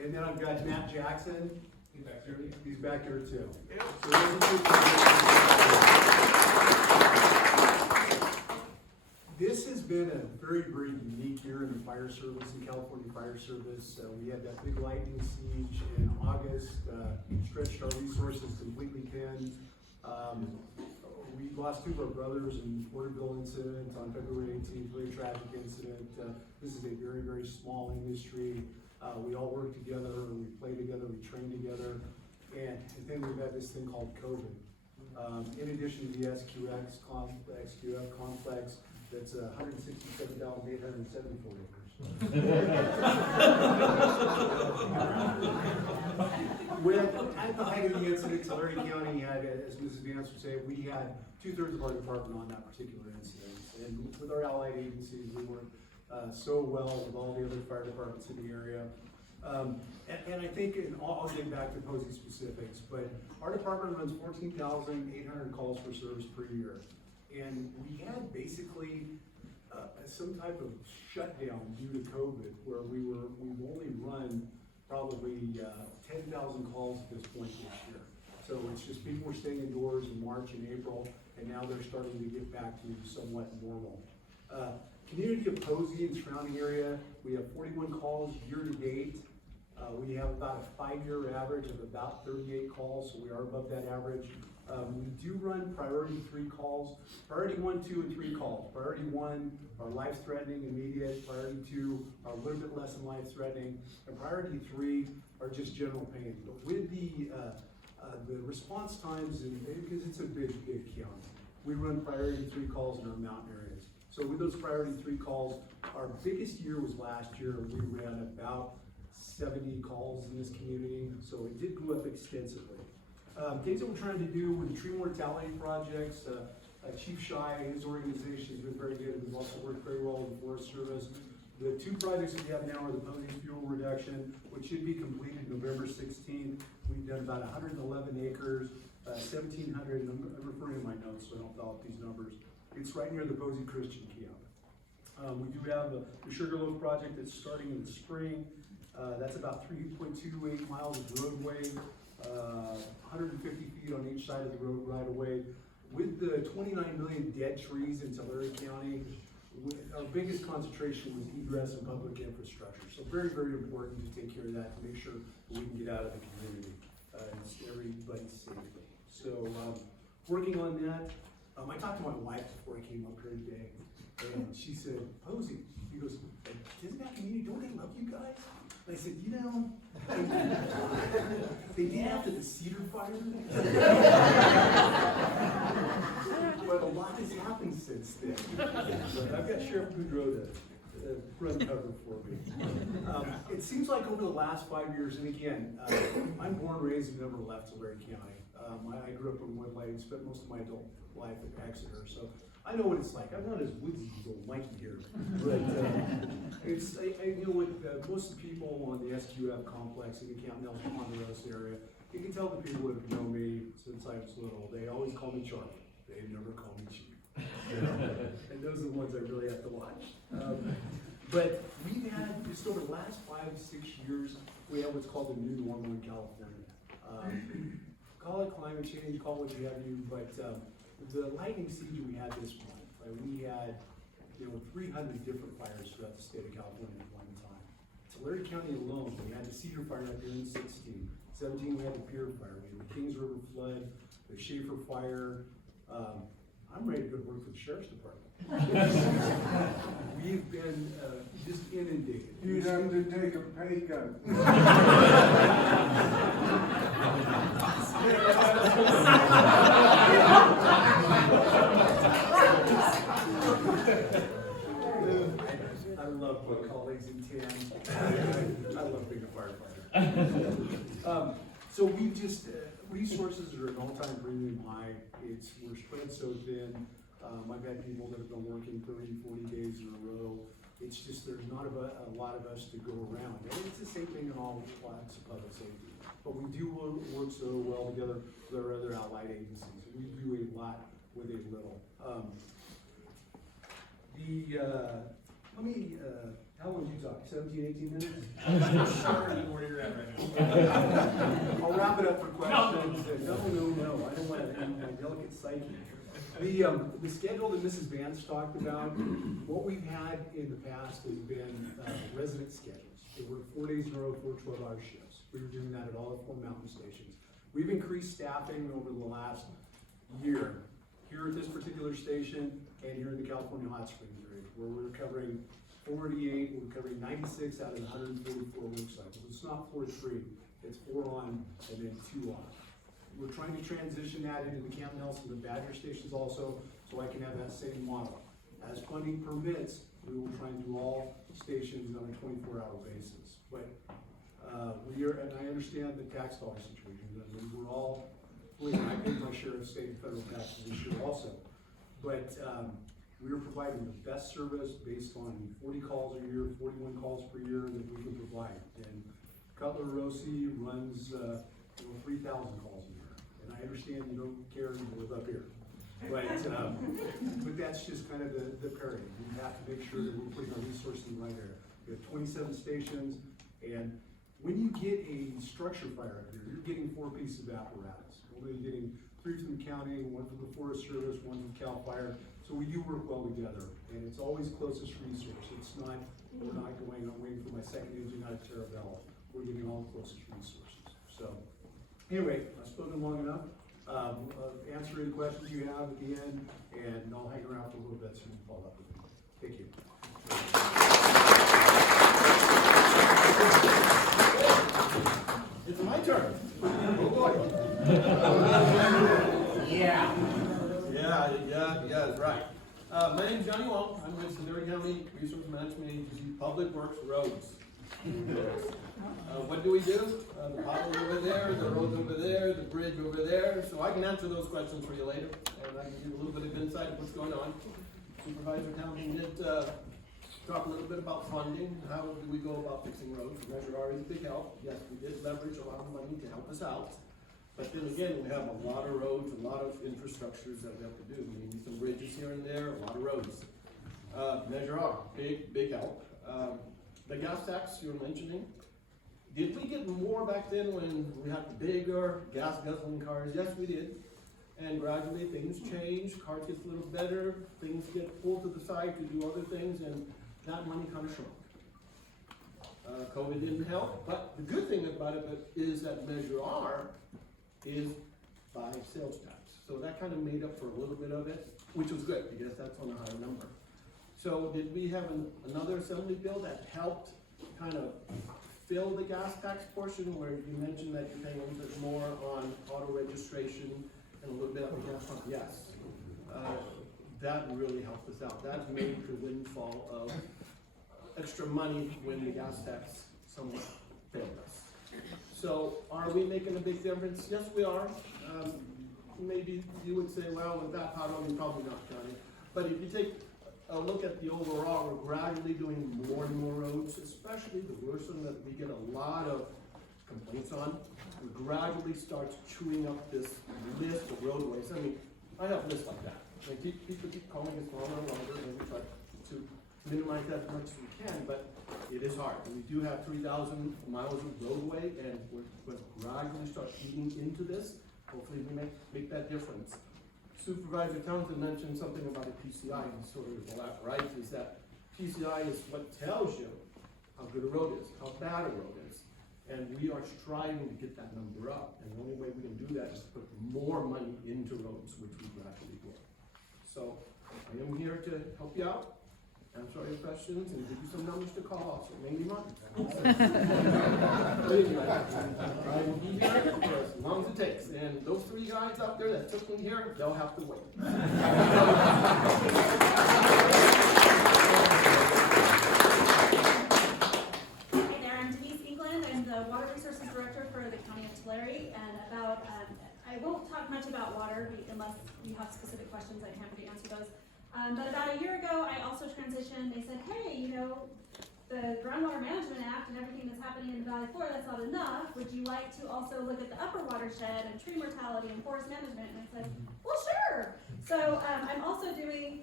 And then I've got Matt Jackson. He's back here too. So this has been a very, very unique year in the fire service, in California Fire Service. We had that big lightning siege in August, stretched our resources completely thin. We lost 2 of our brothers in Porterville incident on February 18th, very tragic incident. This is a very, very small industry. We all work together, we play together, we train together. And then we've had this thing called COVID. In addition to the XQF complex, that's 167,874 acres. At the height of the incident, Tulare County had, as Mrs. Vance would say, we had 2/3 of our department on that particular incident. And with our allied agencies, we worked so well with all the other fire departments in the area. And I think, I'll get back to Posey specifics, but our department runs 14,800 calls for service per year. And we had basically some type of shutdown due to COVID, where we've only run probably 10,000 calls at this point this year. So it's just people were staying indoors in March and April, and now they're starting to get back to somewhat normal. Community of Posey and surrounding area, we have 41 calls year to date. We have about a 5-year average of about 38 calls, so we are above that average. We do run priority 3 calls. Priority 1, 2, and 3 calls. Priority 1 are life-threatening, immediate. Priority 2 are a little bit less than life-threatening. And priority 3 are just general pain. But with the response times, and because it's a big, big county, we run priority 3 calls in our mountain areas. So with those priority 3 calls, our biggest year was last year. We ran about 70 calls in this community, so it did go up extensively. Things that we're trying to do with the tree mortality projects, Chief Shy, his organization has been very good. We've also worked very well with the Forest Service. The 2 projects we have now are the Posey fuel reduction, which should be completed November 16th. We've done about 111 acres, 1,700, and I'm referring to my notes so I don't foul up these numbers. It's right near the Posey Christian camp. We do have the Sugarloaf project that's starting in the spring. That's about 3.28 miles of roadway, 150 feet on each side of the road right away. With the 29 million dead trees in Tulare County, our biggest concentration was egress and public infrastructure. So very, very important to take care of that, to make sure we can get out of the community and everybody safely. So working on that. I talked to my wife before I came up here today, and she said, Posey, she goes, isn't that community, don't they love you guys? And I said, you know, they did after the Cedar fire. But a lot has happened since then. But I've got Sheriff Goudreau to run cover for me. It seems like over the last 5 years, and again, I'm born and raised and never left Tulare County. I grew up in Wood Lake, spent most of my adult life in Exeter, so I know what it's like. I'm not as woodsy as old Mikey here, but I deal with most of the people on the SQF complex in the Camp Nelson Ponderosa area. You can tell the people that have known me since I was little, they always call me Charlie. They never call me Chief. And those are the ones I really have to watch. But we've had, just over the last 5 to 6 years, we have what's called the new normal in California. Call it climate change, call it what you have you, but the lightning siege we had this month, we had 300 different fires throughout the state of California at one time. Tulare County alone, we had the Cedar fire up here in 16. 17 we had the Pier fire, we had the Kings River flood, the Schaefer fire. I'm ready to go to work for the Sheriff's Department. We've been just inundated. You'd have to take a pay cut. I love my colleagues in TAN. I love being a firefighter. So we just, resources are at an all-time premium high. We're spread so thin. I've had people that have been working 30, 40 days in a row. It's just, there's not a lot of us to go around. And it's the same thing in all flags of public safety. But we do work so well together with our other allied agencies. We do a lot with a little. How long did you talk? 17, 18 minutes? Sure, where you're at right now. I'll wrap it up for questions. No, I don't want to end my delicate psyche. The schedule that Mrs. Vance talked about, what we've had in the past has been resident schedules. They work 4 days in a row, 4 12-hour shifts. We were doing that at all 4 mountain stations. We've increased staffing over the last year here at this particular station and here in the California Hot Springs area, where we're covering 48, we're covering 96 out of the 144 work cycles. It's not 4-3, it's 4 on and then 2 off. We're trying to transition that into the Camp Nelson, the Badger stations also, so I can have that same model. As funding permits, we will try and do all stations on a 24-hour basis. But and I understand the tax dollar situation. I mean, we're all, I paid my share of state and federal taxes this year also. But we are providing the best service based on 40 calls a year, 41 calls per year that we can provide. And Cutler Rossi runs 3,000 calls a year. And I understand you don't care to live up here. But that's just kind of the parity. We have to make sure that we're putting our resources in the right area. We have 27 stations, and when you get a structure fire up here, you're getting 4 pieces of apparatus. We're only getting 3 from the county, 1 from the Forest Service, 1 from CAL FIRE. So we do work well together, and it's always closest resource. It's not, we're not going, I'm waiting for my second engine out of Terravella. We're getting all the closest resources. So anyway, I've spoken long enough. Answer any questions you have at the end, and I'll hang around for a little bit so you can follow up with me. Thank you. It's my turn. Oh boy. Yeah. Yeah, that's right. My name's John. County Wall, I'm with Sedalia County Resource Management Agency, Public Works Roads. What do? The potholes over there, the roads over there, the bridge over there, so I can answer those questions for you later, and I can give a little bit of insight of what's going on. Supervisor Townsend did, talk a little bit about funding, how do we go about fixing roads? Measure R is a big help, yes, we did leverage a lot of money to help us out. But then again, we have a lot of roads, a lot of infrastructures that we have to do. Maybe some bridges here and there, a lot of roads. Measure R, big help. The gas tax you were mentioning, did we get more back then when we had the bigger gas guzzling cars? Yes, we did. And gradually things change, cars get a little better, things get pulled to the side to do other things, and that money kind of shrunk. COVID didn't help, but the good thing about it is that Measure R is by sales tax. So that kind of made up for a little bit of it, which was good because that's on a higher number. So did we have another assembly bill that helped kind of fill the gas tax portion where you mentioned that you're paying a little bit more on auto registration and a little bit of the gas pump? Yes. That really helped us out. That made the windfall of extra money when the gas tax somewhat failed us. So are we making a big difference? Yes, we are. Maybe you would say, well, with that pothole, you're probably not, Johnny. But if you take a look at the overall, we're gradually doing more and more roads, especially the worst one that we get a lot of complaints on. We gradually start chewing up this list of roadways. I mean, I have lists like that. Like, people keep calling us longer and longer, and we try to minimize that as much as we can, but it is hard. And we do have 3,000 miles of roadway, and we're gradually start feeding into this. Hopefully we make that difference. Supervisor Townsend mentioned something about a PCI, and sort of the left, right, is that PCI is what tells you how good a road is, how bad a road is. And we are striving to get that number up. And the only way we can do that is put more money into roads, which we gradually will. So I am here to help you out, answer all your questions, and give you some numbers to call also, mainly mine. I will be here for as long as it takes. And those 3 guys out there that took me here, they'll have to wait. Hi there, I'm Denise England. I'm the Water Resources Director for the County of Tulare. And I won't talk much about water unless you have specific questions. I'm happy to answer those. But about a year ago, I also transitioned. They said, hey, you know, the Groundwater Management Act and everything that's happening in the Valley Floor, that's not enough. Would you like to also look at the upper watershed and tree mortality and forest management? And I said, well, sure. So I'm also doing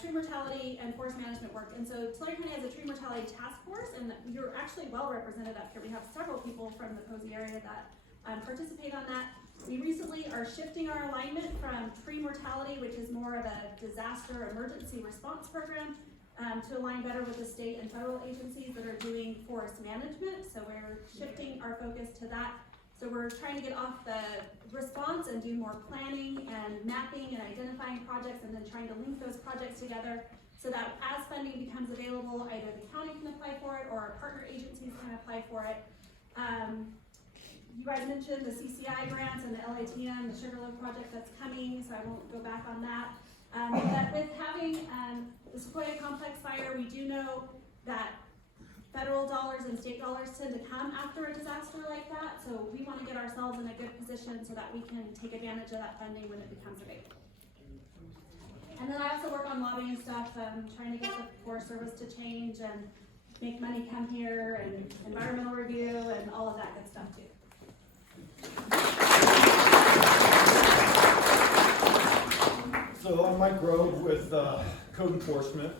tree mortality and forest management work. And so Tulare County has a tree mortality task force, and you're actually well represented up here. We have several people from the Posey area that participate on that. We recently are shifting our alignment from tree mortality, which is more of a disaster emergency response program, to align better with the state and federal agencies that are doing forest management. So we're shifting our focus to that. So we're trying to get off the response and do more planning and mapping and identifying projects, and then trying to link those projects together so that as funding becomes available, either the county can apply for it or our partner agencies can apply for it. You guys mentioned the CCI grants and the LATM, the Sugarloaf project that's coming, so I won't go back on that. But with having the Sequoia Complex fire, we do know that federal dollars and state dollars tend to come after a disaster like that, so we want to get ourselves in a good position so that we can take advantage of that funding when it becomes available. And then I also work on lobbying stuff, trying to get the Forest Service to change and make money come here, and environmental review and all of that good stuff too. So I'm Mike Grove with Code Enforcement,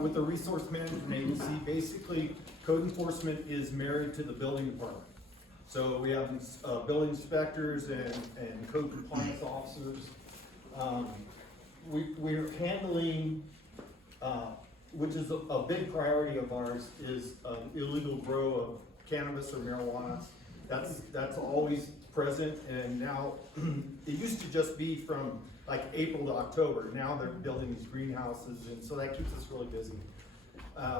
with the Resource Management Agency. Basically, Code Enforcement is married to the building department. So we have building inspectors and code compliance officers. We're handling, which is a big priority of ours, is illegal grow of cannabis or marijuana. That's always present, and now it used to just be from like April to October. Now they're building these greenhouses, and so that keeps us really busy.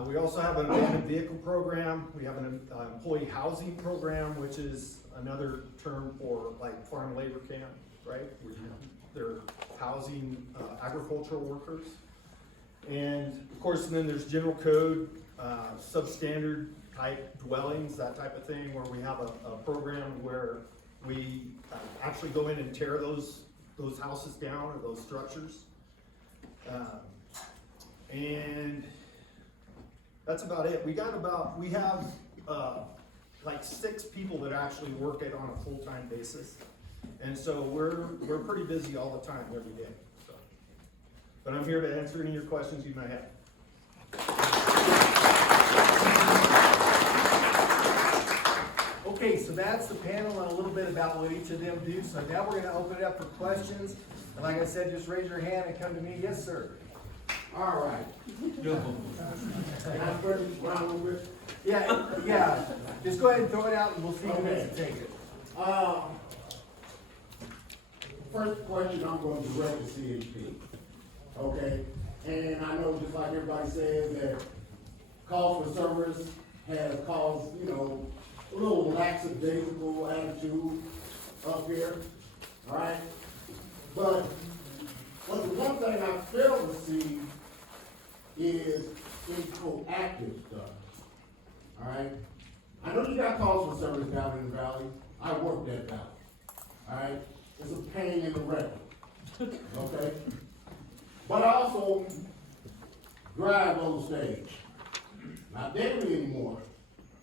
We also have an abandoned vehicle program. We have an employee housing program, which is another term for like farm labor camp, right? Where they're housing agricultural workers. And of course, then there's general code, substandard type dwellings, that type of thing, where we have a program where we actually go in and tear those houses down or those structures. And that's about it. We have like 6 people that actually work it on a full-time basis. And so we're pretty busy all the time, every day. So. But I'm here to answer any of your questions you might have. Okay, so that's the panel and a little bit about what each of them do. So now we're gonna open it up for questions. And like I said, just raise your hand and come to me. Yes, sir. All right. Yeah. Just go ahead and throw it out and we'll see who wants to take it. First question I'm going to direct to CHP. Okay? And I know just like everybody says that calls for service has caused, a little lackadaisical attitude up here. All right? But the one thing I fail to see is in proactive stuff. All right? I know you got calls for service down in the valley. I worked that valley. All right? It's a pain in the record. Okay? But I also drive on stage. Not daily anymore,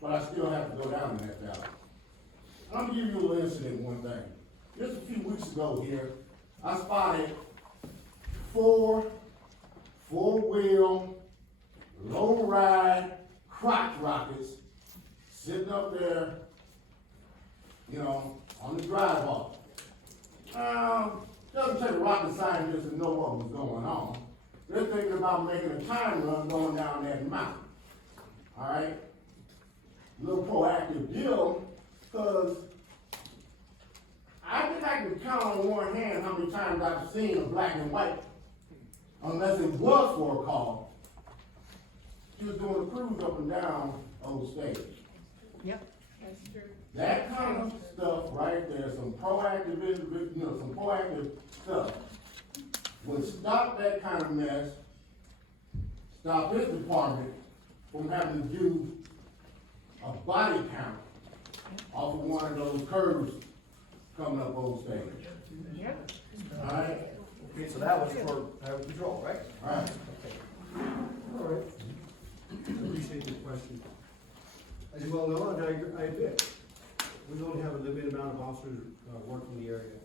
but I still have to go down in that valley. I'm gonna give you a little incident, one thing. Just a few weeks ago here, I spotted 4 four-wheel, low-ride crotch rockets sitting up there, on the drive-off. Doesn't take a rocket scientist to know what was going on. They're thinking about making a time run going down that mountain. All right? A little proactive deal, because I think I can count on one hand how many times I've seen a black and white, unless it was for a call. She was doing a cruise up and down Old Stage. Yep, that's true. That kind of stuff right there, some proactive stuff, would stop that kind of mess, stop this department from having to do a body count off of one of those curves coming up Old Stage. Yep. All right? Okay, so that was for highway patrol, right? All right. All right. I appreciate the question. As you well know, and I admit, we only have a limited amount of officers working the area.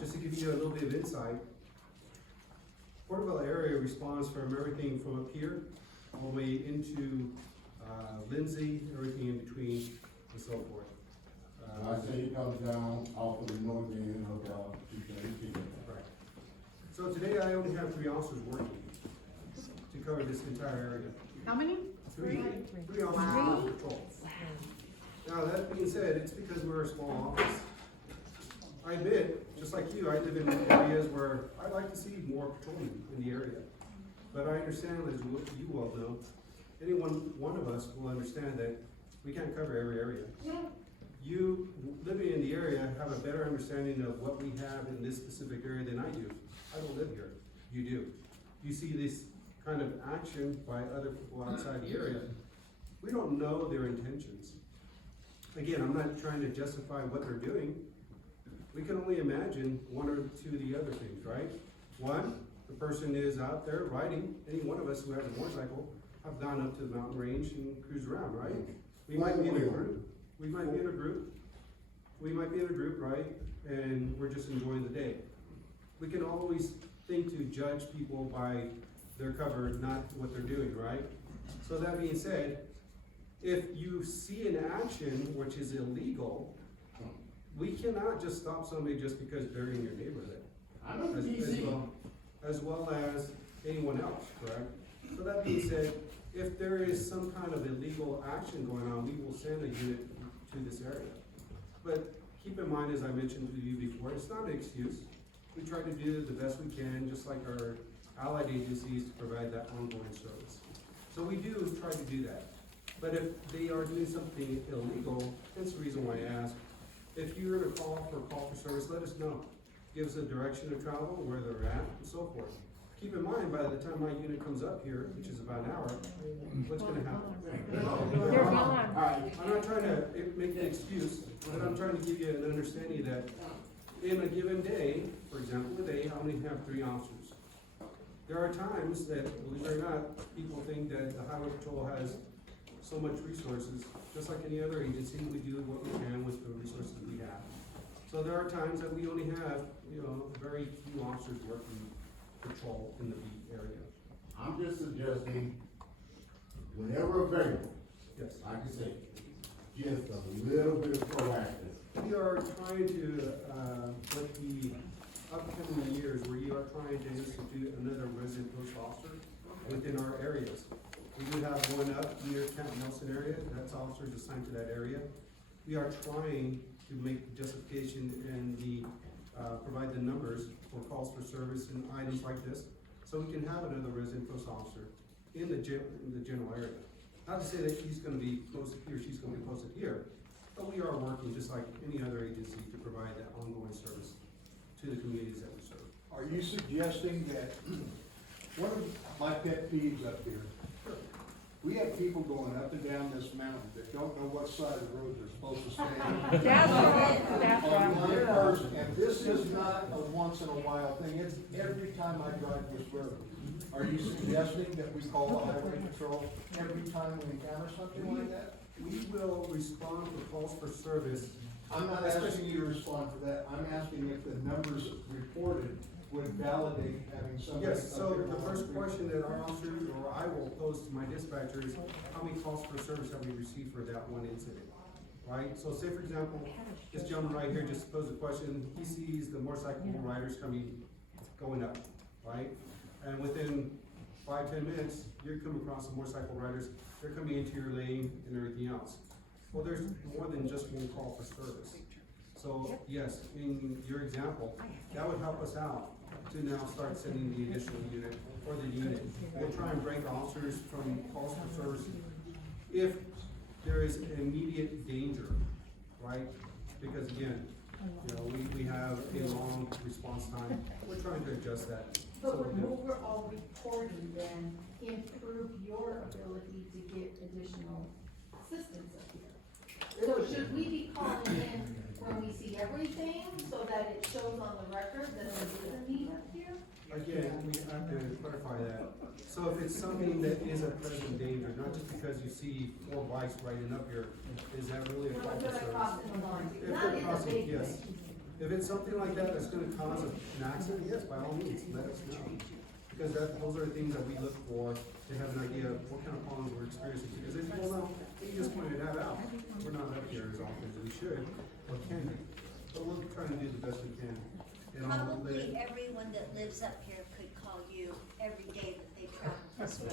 Just to give you a little bit of insight, Porterville area responds from everything from up here all the way into Lindsay, everything in between, and so forth. I say it comes down off of the north end of 232. Right. So today I only have 3 officers working to cover this entire area. How many? 3 officers on patrol. Now, that being said, it's because we're a small office. I admit, just like you, I live in areas where I'd like to see more patrolmen in the area. But I understand, as you well know, one of us will understand that we can't cover every area. You, living in the area, have a better understanding of what we have in this specific area than I do. I don't live here. You do. You see this kind of action by other people outside the area. We don't know their intentions. Again, I'm not trying to justify what they're doing. We can only imagine 1 or 2 of the other things, right? 1, the person is out there riding. Any one of us who has a motorcycle have gone up to the mountain range and cruised around, right? We might be in a group. We might be in a group. We might be in a group, right? And we're just enjoying the day. We can always think to judge people by their cover, not what they're doing, right? So that being said, if you see an action which is illegal, we cannot just stop somebody just because they're in your neighborhood. I know the As well as anyone else, correct? So that being said, if there is some kind of illegal action going on, we will send a unit to this area. But keep in mind, as I mentioned to you before, it's not an excuse. We try to do the best we can, just like our allied agencies, to provide that ongoing service. So we do try to do that. But if they are doing something illegal, that's the reason why I ask. If you're gonna call for service, let us know. Give us a direction to travel, where they're at, and so forth. keep in mind, by the time my unit comes up here, which is about an hour, what's gonna happen? They're gone. I'm not trying to make an excuse, but I'm trying to give you an understanding that in a given day, for example, a day, I only have 3 officers. There are times that, believe it or not, people think that the highway patrol has so much resources. Just like any other agency, we do what we can with the resources we have. So there are times that we only have, very few officers working patrol in the beat area. I'm just suggesting, whenever available, Yes. like I say, just a little bit of proactive. We are trying to, with the upcoming years, we are trying to institute another resident post officer within our areas. We do have one up near Camp Nelson area, that's officers assigned to that area. We are trying to make the justification and provide the numbers for calls for service and items like this, so we can have another resident post officer in the general area. Not to say that he's gonna be posted here, she's gonna be posted here, but we are working just like any other agency to provide that ongoing service to the communities that we serve. Are you suggesting that, one of my pet peeves up here, we have people going up and down this mountain that don't know what side of the road they're supposed to stay on. That's right, that's On one right. person, and this is not a once in a while thing, it's every time I drive this road. Are you suggesting that we call the highway patrol every time we encounter something like that? We will respond to calls for service. I'm not asking you to respond to that, I'm asking if the numbers reported would validate having somebody. Yes, so up there the on first street. question that our officers, or I will pose to my dispatcher is, how many calls for service have we received for that one incident? Right, so say for example, this gentleman right here just posed a question, he sees the motorcycle riders going up, right? And within 5-10 minutes, you're coming across the motorcycle riders, they're coming into your lane and everything else. Well, there's more than just one call for service. So, yes, in your example, that would help us out to now start sending the additional unit or the unit. We'll try and break officers from calls for service if there is immediate danger, right? Because again, we have a long response time, we're trying to adjust that. But with overall reporting, then improve your ability to get additional assistance up here. So should we be calling in when we see everything, so that it shows on the record that there is a need up here? Again, we have to clarify that. So if it's something that is a present danger, not just because you see 4 bikes riding up here, is that really a call for They're service? crossing the line. If Not they're in the crossing, big yes. thing. If it's something like that that's gonna cause an accident, yes, by all means, let us know. Because those are the things that we look for, to have an idea of what kind of problems we're experiencing. Because if you don't know, you just pointed that out. We're not up here as often as we should, or can be. But we're trying to do the best we can. And I'll let- Probably everyone that lives up here could call you every day that they travel this way.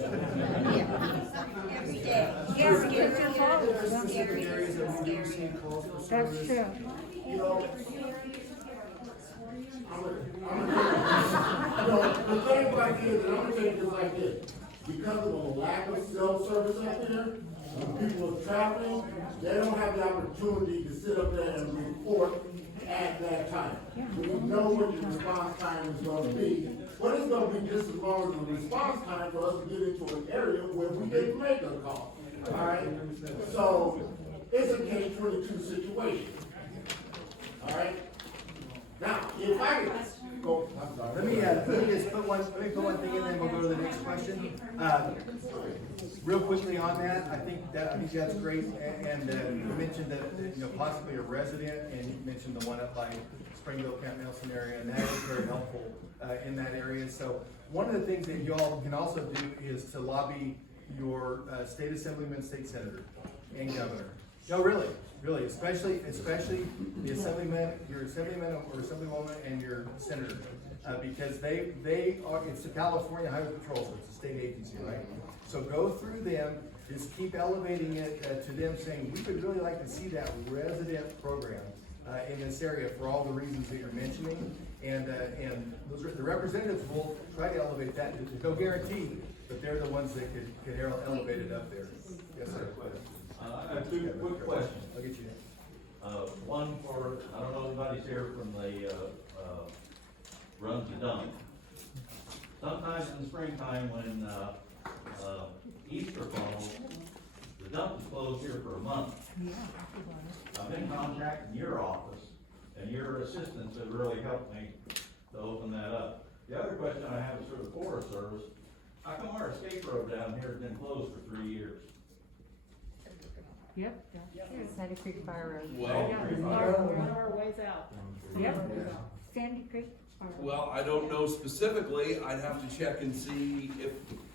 Every day. Yeah, because it's all- There are specific areas that we do receive calls for That's service. true. You know, the thing about it is, and I'm gonna say this like this, because of the lack of self-service up there, when people are traveling, they don't have the opportunity to sit up there and report at that time. We know what your response time is gonna be, but it's gonna be just as long as the response time for us to get into an area where we didn't make a call, alright? So, it's a catch-22 situation, alright? Now, if I could go, I'm sorry. Let me just put one thing in, then we'll go to the next question. Real quickly on that, I think that's great, and you mentioned that, possibly a resident, and you mentioned the one up by Springville, Camp Nelson area, and that is very helpful, in that area. So, one of the things that y'all can also do is to lobby your, state assemblyman, state senator, and governor. No, really, especially the assemblyman, your assemblyman or assemblywoman and your senator. Because they are, it's the California Highway Patrol, so it's a state agency, right? So go through them, just keep elevating it to them, saying, we would really like to see that resident program in this area for all the reasons that you're mentioning. And the representatives will try to elevate that. There's no guarantee, but they're the ones that could elevate it up there. Yes, sir. I have 2 quick questions. I'll get you. One for, I don't know if anybody's here from the, run to dump. sometimes in the springtime when, Easter falls, the dump is closed here for a month. I've been contacting your office, and your assistants have really helped me to open that up. The other question I have is for the Forest Service. How come our escape road down here has been closed for 3 years? Yep. Sandy Creek Fire Road. Well, One of our ways out. Yep. Sandy Creek. well, I don't know specifically. I'd have to check and see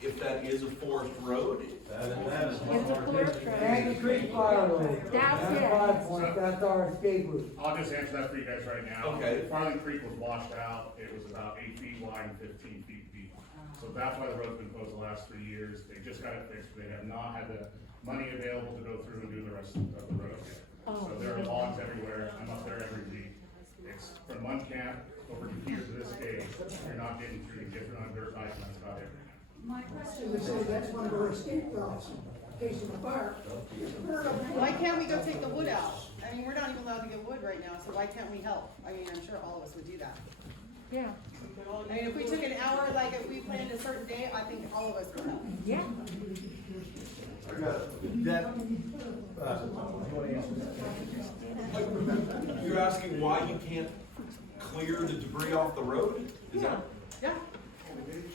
if that is a forest road. That is It's a forest road. Sandy Creek Fire Road. That's it. 5 point, that's our escape route. I'll just answer that for you guys right now. Okay. Farley Creek was washed out, it was about 8 feet wide and 15 feet deep. So that's why the road's been closed the last 3 years, they just got it fixed, they have not had the money available to go through and do the rest of the road yet. So there are logs everywhere, I'm up there every week. It's from one camp over to here to this gate, you're not getting through, you get through on dirt bike, and that's about it. My question They say that's one of our escape routes, in case of a fire. Why can't we go take the wood out? I mean, we're not even allowed to get wood right now, so why can't we help? I mean, I'm sure all of us would do that. Yeah. I mean, if we took an hour, like if we planned a certain day, I think all of us would help. Yeah. You're asking why you can't clear the debris off the road? Is that? Yeah.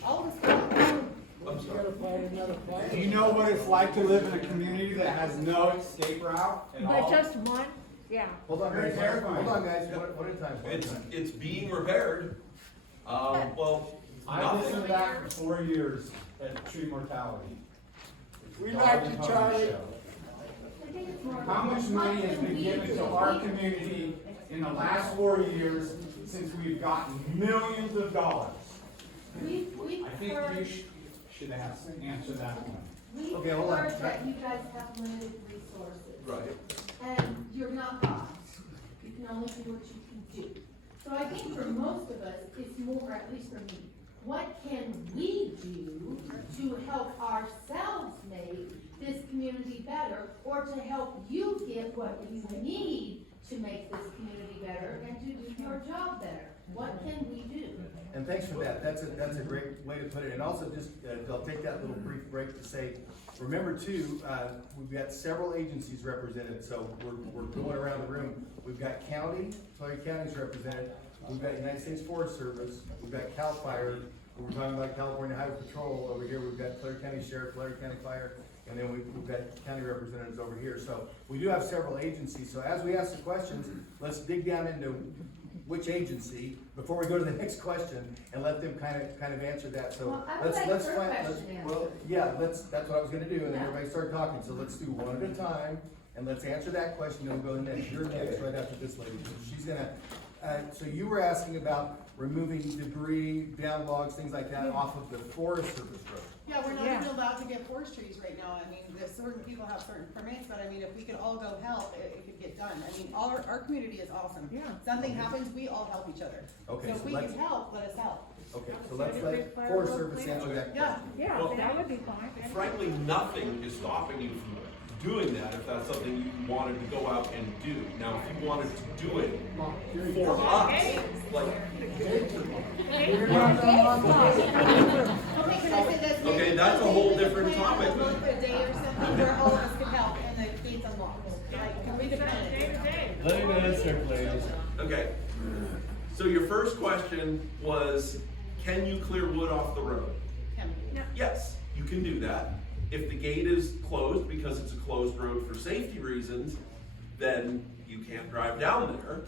All of us would help. I'm sorry. Do you know what it's like to live in a community that has no escape route at But just one, yeah. Hold on, guys, hold on, guys, one at a time. It's being repaired. Well, I've nothing. listened back for 4 years at tree mortality. We like you, Charlie. How much money has been given to our community in the last 4 years since we've gotten millions of dollars? We've I think heard, you should have answered that one. we've Okay, hold on. heard that you guys have limited resources. Right. And you're not God. You can only do what you can do. So I think for most of us, it's more, at least for me, what can we do to help ourselves make this community better, or to help you get what you need to make this community better and to do your job better? What can we do? And thanks for that, that's a great way to put it, and also just, I'll take that little brief break to say, remember too, we've got several agencies represented, so we're going around the room. We've got county, Tulare County's represented, we've got United States Forest Service, we've got CAL FIRE, we're talking about California Highway Patrol over here, we've got Tulare County Sheriff, Tulare County Fire, and then we've got county representatives over here. So we do have several agencies, so as we ask the questions, let's dig down into which agency before we go to the next question and let them kind of answer that. So Well, I would let's like her find, question well, answered. yeah, that's what I was gonna do, and then Yeah. everybody start talking, so let's do one at a time, and let's answer that question, then we'll go to the next. You're next, right after this lady. She's gonna, so you were asking about removing debris, down logs, things like that off of the Forest Service road. Yeah, we're not Yeah. even allowed to get forest trees right now. I mean, there's certain people have certain permits, but I mean, if we could all go help, it could get done. I mean, our community is awesome. Yeah. Something happens, we all help each other. Okay, So so if we let's- can help, let us help. Okay, so let's let Forest Service answer that Yeah. question. Yeah, Well, that would be fine. Frankly, nothing is stopping you from doing that if that's something you wanted to go out and do. Now, if you wanted to do it for us, like, Okay, can I say this? Okay, that's a whole different topic. Maybe we can plan a day or something where all of us can help and the gates unlocked. Like, can we depend? Day to day. Let him answer, please. okay. So your first question was, can you clear wood off the road? Can we? Yes, you can do that. If the gate is closed because it's a closed road for safety reasons, then you can't drive down there.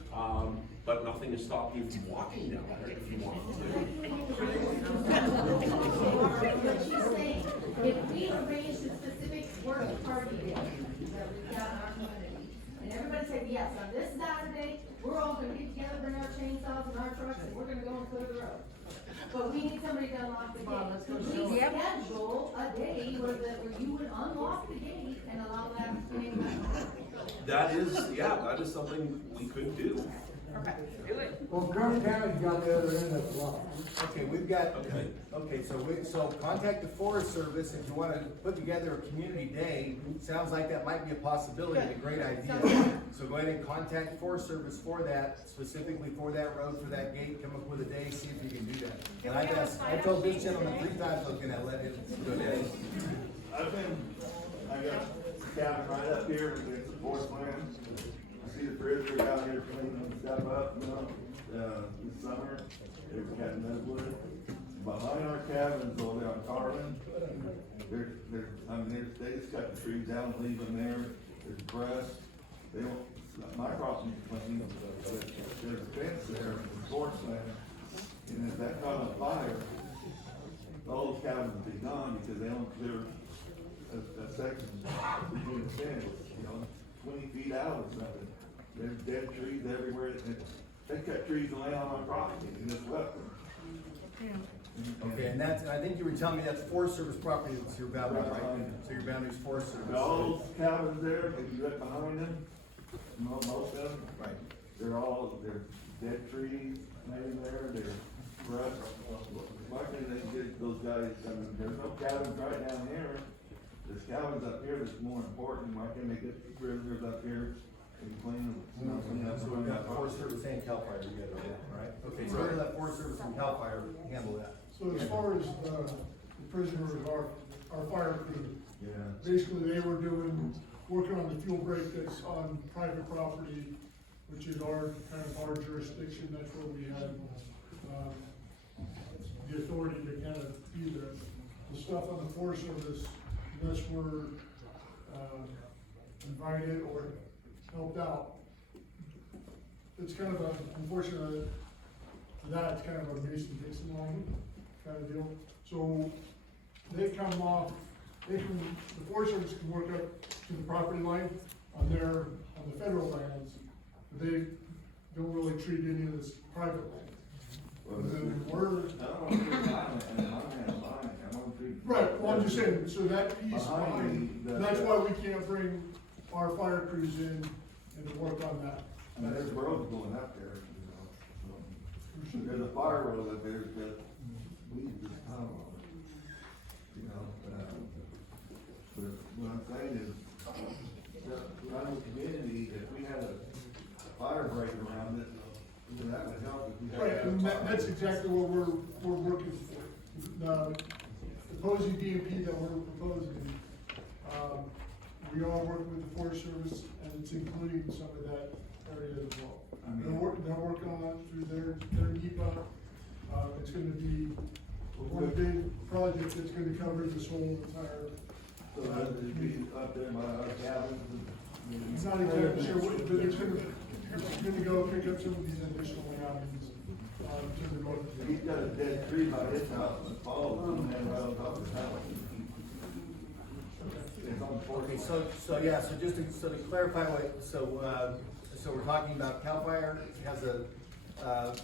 But nothing is stopping you from walking down there if you want to. What she's saying, if we arrange a specific work party day that we've got in our community, and everybody said, yes, on this Saturday, we're all gonna get together, bring our chainsaws and our trucks, and we're gonna go and clear the road. But we need somebody to unlock the gate. Could we schedule a day where you would unlock the gate and allow that to be? That is, yeah, that is something we could do. Okay. Well, Kern County's got the other end of the lot. Okay, we've got, so contact the Forest Service if you wanna put together a community day. Sounds like that might be a possibility, and a great idea. So go ahead and contact the Forest Service for that, specifically for that road, for that gate, come up with a day, see if you can do that. And I told this gentleman 3 times I was gonna let him do it. I got a cabin right up here, it's a forest land. I see the bridge, we're out here cleaning stuff up, you know, this summer, there's Cabin Redwood. Behind our cabins over there on Carlin, they just cut the trees down and leave them there, there's grass. They don't, my property's clean, but there's a fence there, it's forest land. And if that caught on fire, all those cabins would be gone because they don't, they're a section between the fence, you know, 20 feet out or something. There's dead trees everywhere. They cut trees and lay on my property and just left them. Okay, and that's, I think you were telling me that's Forest Service property, that's your boundary, right? So your boundary's Forest Service. All those cabins there, if you look behind them, most of them, Right. they're dead trees laying there, they're brush. Why can't they get those guys, I mean, there's no cabins right down here. There's cabins up here that's more important. Why can't they get prisoners up here and clean them? You know, clean up So we've got Forest Service and CAL FIRE together, right? Okay, so we're gonna let Forest Service and CAL FIRE handle that. So as far as the prisoners, our fire crew, Yeah. basically they were working on the fuel break that's on private property, which is our jurisdiction, that's where we had, the authority to kind of be there. The stuff on the Forest Service, unless we're, invited or helped out, it's kind of a, unfortunate that it's kind of a Mason Dixon line kind of deal. So they come off, the Forest Service can work up to the property line on the federal lands, but they don't really treat any of this private land. Right, well, I'm just saying, so that piece behind, that's why we can't bring our fire crews in and to work on that. I mean, there's roads going up there, you know, so. There's a fire road up there that we just tunnel on, you know, but what I'm saying is, around the community, if we had a fire break around it, then that would help if we had. Right, and that's exactly what we're working for. The Posey DMP that we're proposing, we are working with the Forest Service, and it's including some of that area as well. They're working on it through their NEPA. It's gonna be one big project that's gonna cover this whole entire. So that would be up there by our cabins and. It's not exactly sure what, but it's gonna go pick up some of these additional cabins, to the north. He's got a dead tree by his house, and it falls, and then right on top of his house. It's on the Okay, so just to clarify so we're talking about CAL FIRE has a,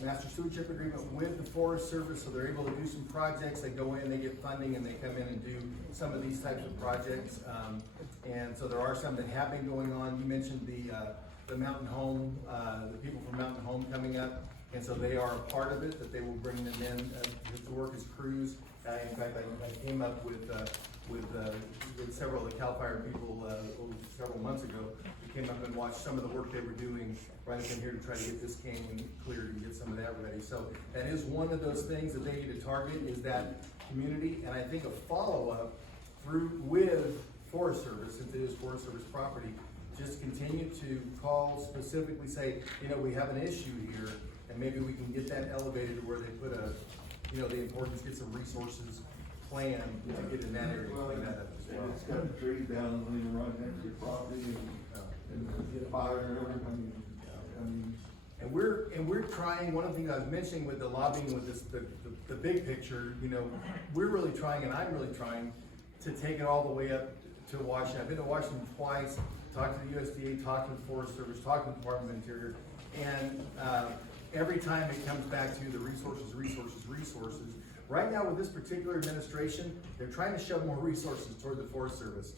master stewardship agreement with the Forest Service, so they're able to do some projects, they go in, they get funding, and they come in and do some of these types of projects. And so there are some that have been going on. You mentioned the Mountain Home, the people from Mountain Home coming up, and so they are a part of it, that they will bring them in to work as crews. In fact, I came up with several of the CAL FIRE people, several months ago. We came up and watched some of the work they were doing right up in here to try to get this canyon cleared and get some of that ready. So that is one of those things that they need to target, is that community, and I think a follow-up with Forest Service, since it is Forest Service property, just continue to call, specifically say, we have an issue here, and maybe we can get that elevated to where they put the importance, get some resources planned to get in that area, clean that up as well. It's cut the trees down and leave them right next to your property and get fire and everything. And we're trying, one of the things I was mentioning with the lobbying with this, the big picture, we're really trying, and I'm really trying to take it all the way up to Washington. I've been to Washington twice, talked to the USDA, talked to the Forest Service, talked to the Department of Interior, and every time it comes back to the resources. Right now with this particular administration, they're trying to shove more resources toward the Forest Service.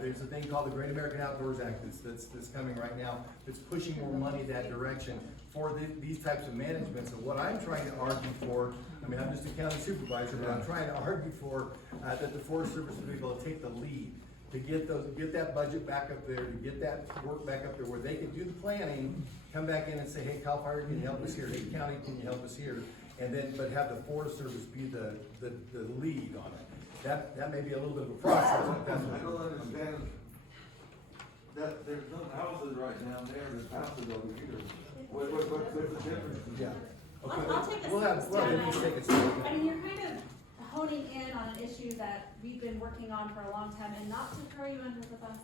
There's a thing called the Great American Outdoors Act that's coming right now, that's pushing more money that direction. for these types of managements. And what I'm trying to argue for, I mean, I'm just a county supervisor, but I'm trying to argue for, that the Forest Service will be able to take the lead, to get that budget back up there, to get that work back up there, where they can do the planning, come back in and say, hey, CAL FIRE, can you help us here? Hey, county, can you help us here? And then, but have the Forest Service be the lead on it. That may be a little bit of a process, but that's what I don't understand that there's no houses right down there, there's houses over here. What's the difference? Yeah. Okay. I'll take a We'll have Denise take a step. I mean, you're kind of honing in on an issue that we've been working on for a long time, and not to throw you under the bus,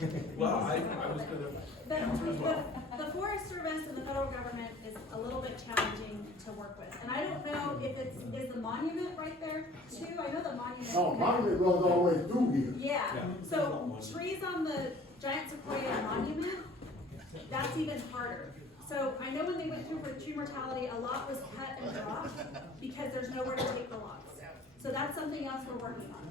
Eric. Well, I was gonna answer as well. The Forest Service and the federal government is a little bit challenging to work with, and I don't know if is the monument right there too? I know the monument. Oh, monument goes all the way through here. Yeah, so trees on the giant sequoia monument, that's even harder. So I know when they went through for tree mortality, a lot was cut and dropped because there's nowhere to take the logs. So that's something else we're working on.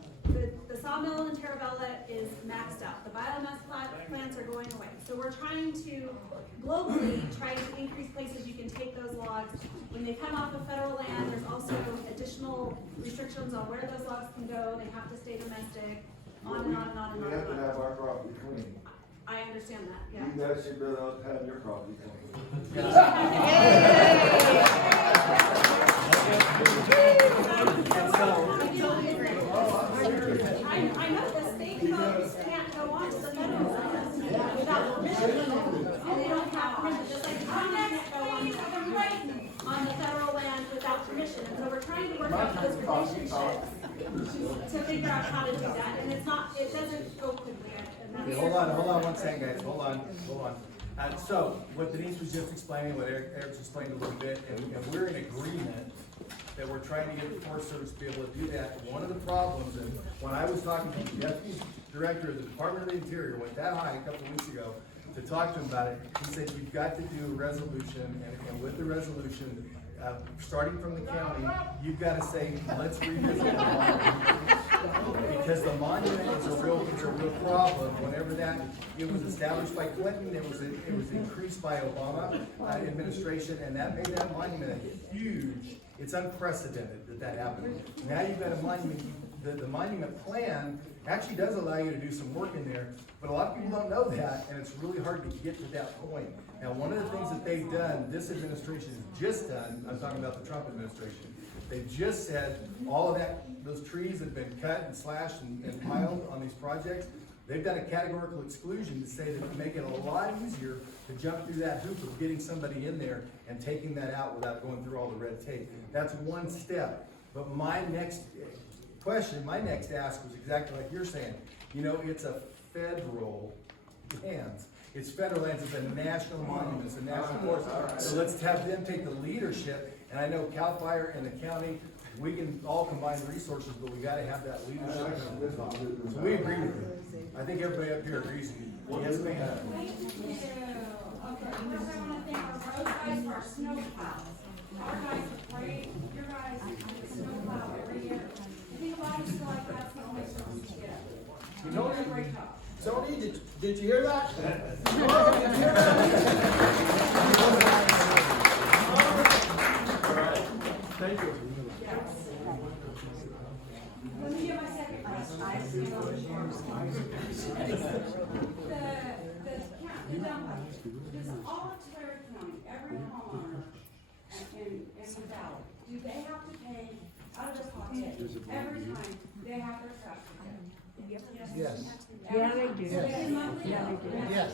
The sawmill in Terravella is maxed out. The biomass plants are going away. So we're trying to globally try to increase places you can take those logs. When they come off of federal land, there's also additional restrictions on where those logs can go. They have to stay domestic, on and on and on and on. We have to have our property clean. I understand that, yeah. You guys should better have your property clean. I know the state folks can't go on to the federal land without permission. And they don't have permission, just like the county can't go on the federal land without permission. And so we're trying to work out those relationships to figure out how to do that. And it doesn't go quickly. Okay, hold on one second, guys, hold on. So, what Denise was just explaining, what Eric's explained a little bit, and we're in agreement that we're trying to get the Forest Service to be able to do that. One of the problems, and when I was talking to the Deputy Director of the Department of the Interior, went that high a couple of weeks ago, to talk to him about it, he said, you've got to do a resolution, and with the resolution, starting from the county, you've got to say, let's revisit the monument. Because the monument is a real problem. Whenever it was established by Clinton, it was increased by Obama administration, and that made that monument huge. It's unprecedented that happened. Now you've got a monument, the monument plan actually does allow you to do some work in there, but a lot of people don't know that, and it's really hard to get to that point. Now, one of the things that they've done, this administration has just done, I'm talking about the Trump administration, they just said all of those trees have been cut and slashed and piled on these projects. They've done a categorical exclusion to say that to make it a lot easier to jump through that hoop of getting somebody in there and taking that out without going through all the red tape. That's one step. But my next question, my next ask was exactly like you're saying. You know, it's a federal lands. It's federal lands, it's a national monument, it's a national forest. So let's have them take the leadership. And I know CAL FIRE and the county, we can all combine resources, but we gotta have that leadership. So we agree with you. I think everybody up here agrees with you. Yes, ma'am. Thank you. Okay, first I wanna thank our road guys for our snow plows. Our guys are great, your guys do the snow plow every year. I think a lot of us feel like that's the only service we get. You do a great job. Tony, did you hear that? Thank you. Let me get my second question. The dump, does all of Tulare County, every homeowner in the valley, do they have to pay out of their pocket every time they have their trash picked? Yes. Yeah, they do. So they pay monthly? Yes.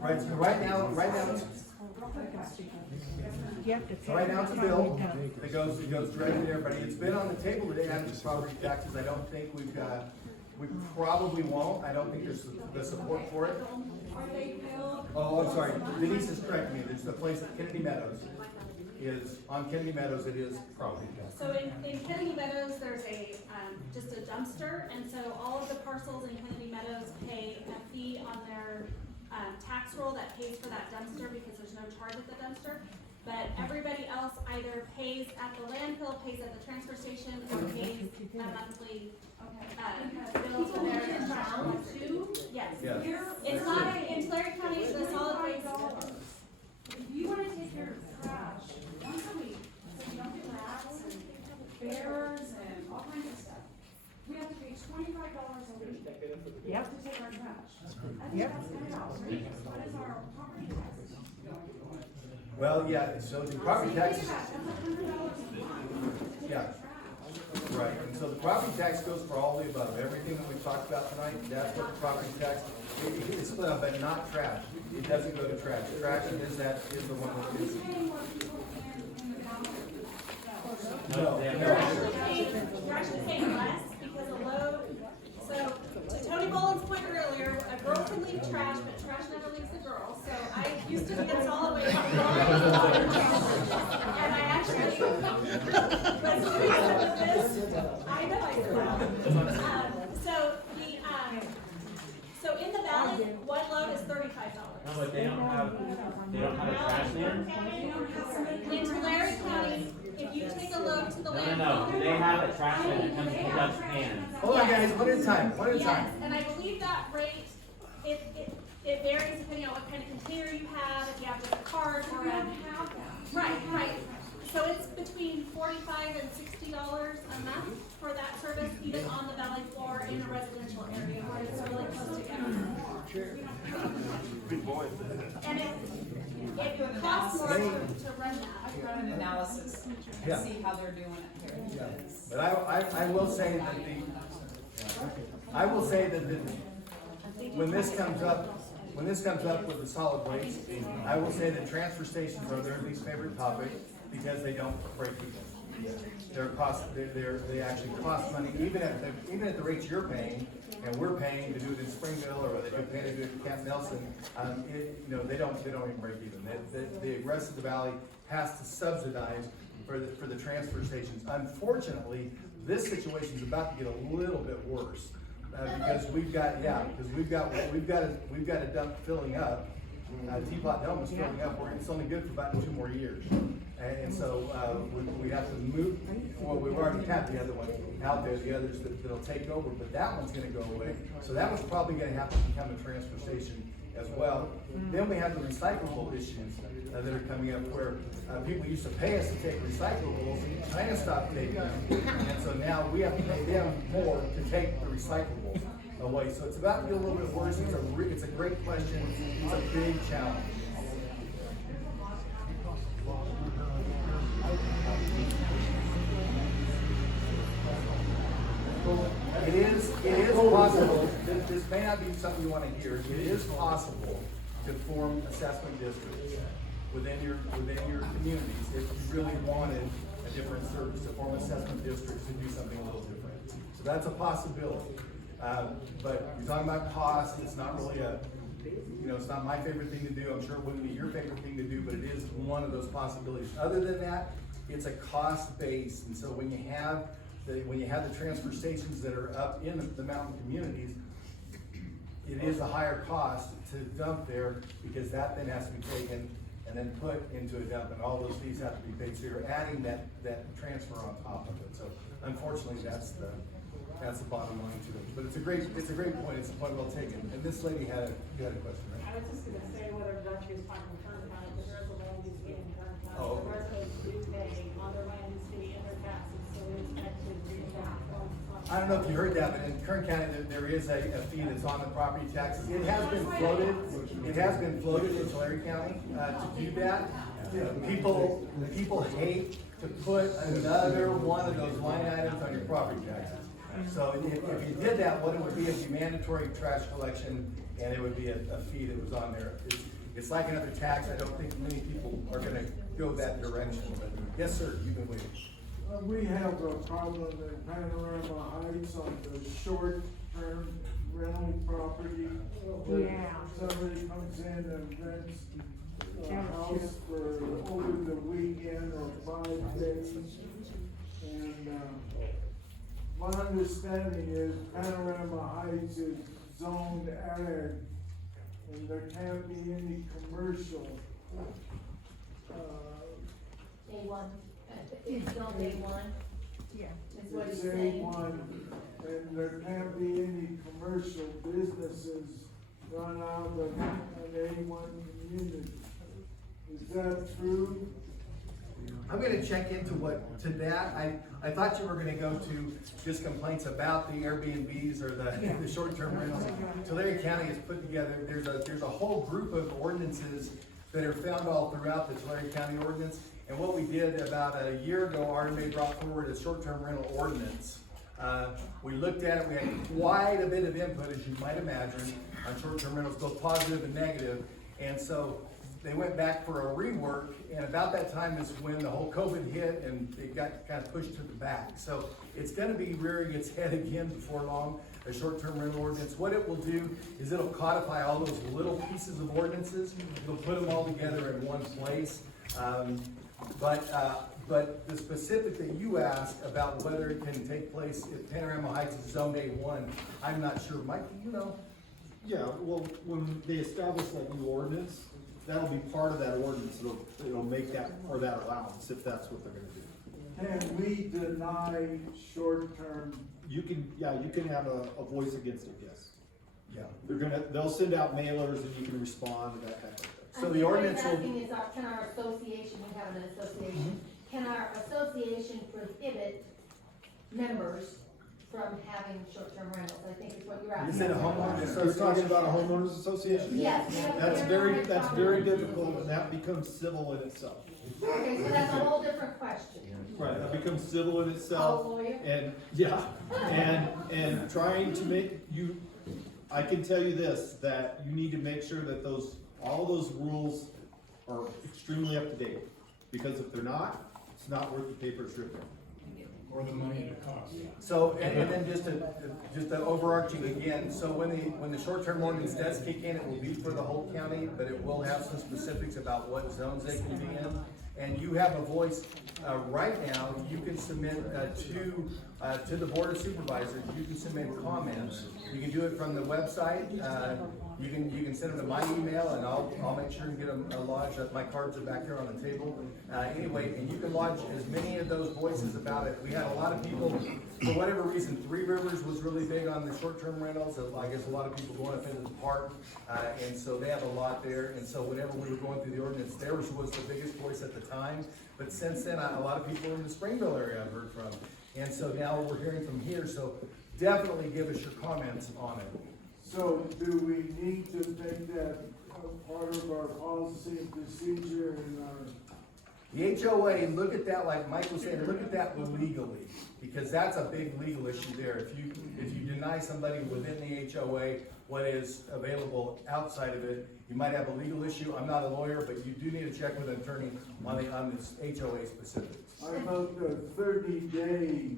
Right, so right now, it's a bill that goes directly to everybody. It's been on the table today, after property taxes. I don't think we probably won't. I don't think there's the support for it. Are they billed? Oh, I'm sorry, Denise is correcting me. There's a place at Kennedy Meadows. On Kennedy Meadows, it is property tax. So in Kennedy Meadows, there's just a dumpster, and so all of the parcels in Kennedy Meadows pay a fee on their tax roll that pays for that dumpster because there's no charge at the dumpster. But everybody else either pays at the landfill, pays at the transfer station, or pays a monthly bill for their trash. Too? Yes. Yes. It's not We have to take our trash. I think that's kind of outrageous. What is our property tax? Well, yeah, so the property tax, Think about it, that's $100 a month. yeah, right, and so the property tax goes for all the above, everything that we've talked about tonight, that's what the property tax, it's split up, but not trash. It doesn't go to trash. Trash is the one that is. No, We're actually paying less because a load, so to Tony Boland's point earlier, a girl can leave trash, but trash never leaves the girl. So I used to be a solid waste. And I actually, was doing some of this, I know I will. So in the valley, one load is $35. No, but they don't have a trash man? In Tulare County, if you take a load to the landfill. No, do they have a trash man that comes and picks up cans? Hold on, guys, one at a time, one at a time. Yes, and I believe that rate, it varies depending on what kind of container you have, if you have just a cart or a. Right. So it's between $45 and $60 a month for that service, even on the valley floor in a residential area where it's really close together. Good boy. And it costs more to run that. I've run an analysis Yeah. and see how they're doing it here. Yeah, but I will say that when this comes up with the solid waste, I will say that transfer stations are their least favorite topic because they don't break even. They actually cost money, even at the rates you're paying, and we're paying to do it in Springville, or they pay to do it in Camp Nelson, they don't even break even. The rest of the valley has to subsidize for the transfer stations. Unfortunately, this situation is about to get a little bit worse, because we've got a dump filling up. Teapot Dome is filling up, it's only good for about 2 more years. And so, we have to move, well, we've already tapped the other one out there, the others that'll take over, but that one's gonna go away. So that one's probably gonna have to become a transfer station as well. Then we have the recyclable issues that are coming up where, people used to pay us to take recyclables, and China stopped taking them. And so now we have to pay them more to take the recyclables away. So it's about to get a little bit worse. It's a great question. It's a big challenge. It is possible, this may not be something you want to hear, it is possible to form assessment districts within your communities if you really wanted a different service, to form assessment districts to do something a little different. So that's a possibility. But you're talking about cost, it's not really it's not my favorite thing to do, I'm sure it wouldn't be your favorite thing to do, but it is one of those possibilities. Other than that, it's a cost base, and so when you have the transfer stations that are up in the mountain communities, it is a higher cost to dump there, because that then has to be taken and then put into a dump, and all those fees have to be paid, so you're adding that transfer on top of it. So unfortunately, that's the bottom line to it. But it's a great point, it's a point well taken. And this lady had a question, right? I was just gonna say whether Dutch is talking Kern County, but there is a land use fee in Kern County. Oh, The okay. residents do pay on their land use fee and their taxes, so we expect to do that. I don't know if you heard that, but in Kern County, there is a fee that's on the property taxes. It has been floated in Tulare County, to do that. People hate to put another one of those line items on your property taxes. So if you did that, what it would be is be mandatory trash collection, and it would be a fee that was on there. It's like another tax. I don't think many people are gonna go that direction, but yes, sir, you've been waiting. We have a problem in Panorama Heights on the short-term rental property. Yeah. Somebody comes in and rents a house for over the weekend or 5 days. And, my understanding is Panorama Heights is zoned ag, and there can't be any commercial. A1, it's still A1? Yeah. Is what It's he's saying. A1, and there can't be any commercial businesses run out of an A1 community. Is that true? I'm gonna check into to that. I thought you were gonna go to just complaints about the Airbnbs or the short-term rentals. Tulare County has put together, there's a whole group of ordinances that are found all throughout the Tulare County ordinance. And what we did about a year ago, RMA brought forward a short-term rental ordinance. We looked at it, we had quite a bit of input, as you might imagine, on short-term rentals, both positive and negative. And so they went back for a rework, and about that time is when the whole COVID hit and it got kind of pushed to the back. So it's gonna be rearing its head again before long, a short-term rental ordinance. What it will do is it'll codify all those little pieces of ordinances, it'll put them all together in one place. But the specific that you asked about whether it can take place if Panorama Heights is Zone A1, I'm not sure. Mike, do you know? Yeah, well, when they establish that new ordinance, that'll be part of that ordinance, it'll make that, or that allowance, if that's what they're gonna do. Can we deny short-term? You can have a voice against it, yes. Yeah. They'll send out mailers and you can respond to that type of thing. So the ordinance will. Can our association, we have an association, can our association prohibit members from having short-term rentals? I think is what you're asking. You said a homeowners association? You're talking about a homeowners association? Yes. That's very difficult, and that becomes civil in itself. Okay, so that's a whole different question. Right, that becomes civil in itself. Oh, lawyer? And trying to make you, I can tell you this, that you need to make sure that all those rules are extremely up to date. Because if they're not, it's not worth the paper it's written on. Or the money it costs. So, and then just a overarching again, so when the short-term ordinance does kick in, it will be for the whole county, but it will have some specifics about what zones they can be in. And you have a voice, right now, you can submit, to the Board of Supervisors, you can submit comments. You can do it from the website, you can send them to my email, and I'll make sure to get them lodged. My cards are back there on the table. Anyway, and you can lodge as many of those voices about it. We had a lot of people, for whatever reason, Three Rivers was really big on the short-term rentals. I guess a lot of people going up into the park, and so they have a lot there. And so whenever we were going through the ordinance, theirs was the biggest voice at the time. But since then, a lot of people in the Springville area I've heard from. And so now we're hearing from here, so definitely give us your comments on it. So do we need to make that part of our policy and procedure in our? The HOA, look at that, like Mike was saying, look at that legally, because that's a big legal issue there. If you deny somebody within the HOA what is available outside of it, you might have a legal issue. I'm not a lawyer, but you do need to check with an attorney on this HOA specifics. I thought the 30-day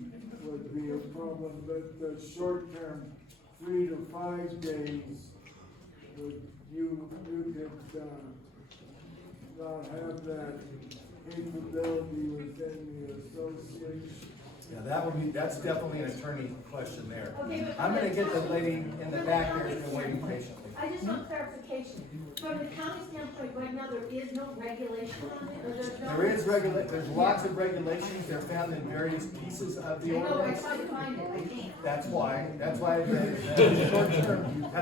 would be a problem, but the short-term 3 to 5 days, you could, not have that capability within the association. Yeah, that's definitely an attorney question there. Okay, but I'm gonna get the lady in the back there and waiting patiently. I just want clarification. From the county standpoint, right now, there is no regulation on it, or there's no? There's lots of regulations, they're found in various pieces of the I know, I ordinance. tried to find it, I can't. That's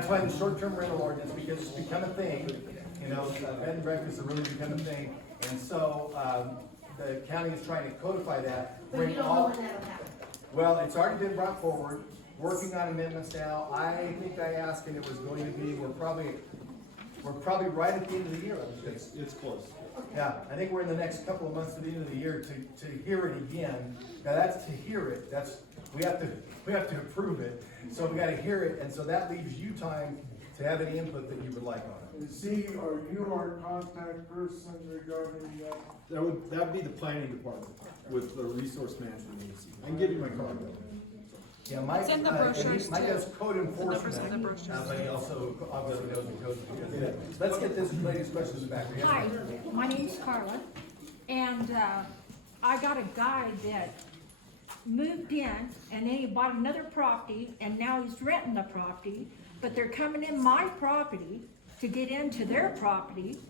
why the short-term rental ordinance, because it's become a thing, bed and breakfast have really become a thing. And so, the county is trying to codify that. But you don't know when that'll happen. Well, it's already been brought forward, working on amendments now. I think I asked and it was going to be, we're probably right at the end of the year, I think. It's close. Yeah, I think we're in the next couple of months to the end of the year to hear it again. Now, that's to hear it, we have to approve it, so we gotta hear it, and so that leaves you time to have any input that you would like on it. Is he or you our contact person regarding that? That would be the planning department with the resource management agency. I can give you my card. Yeah, Mike, It's in the brochures, Mike too. does code enforcement, in the brochures. but he also obviously knows the codes. Let's get this lady's questions back. We have- Hi, my name's Carla, and I got a guy that moved in, and then he bought another property, and now he's renting the property, but they're coming in my property to get into their property,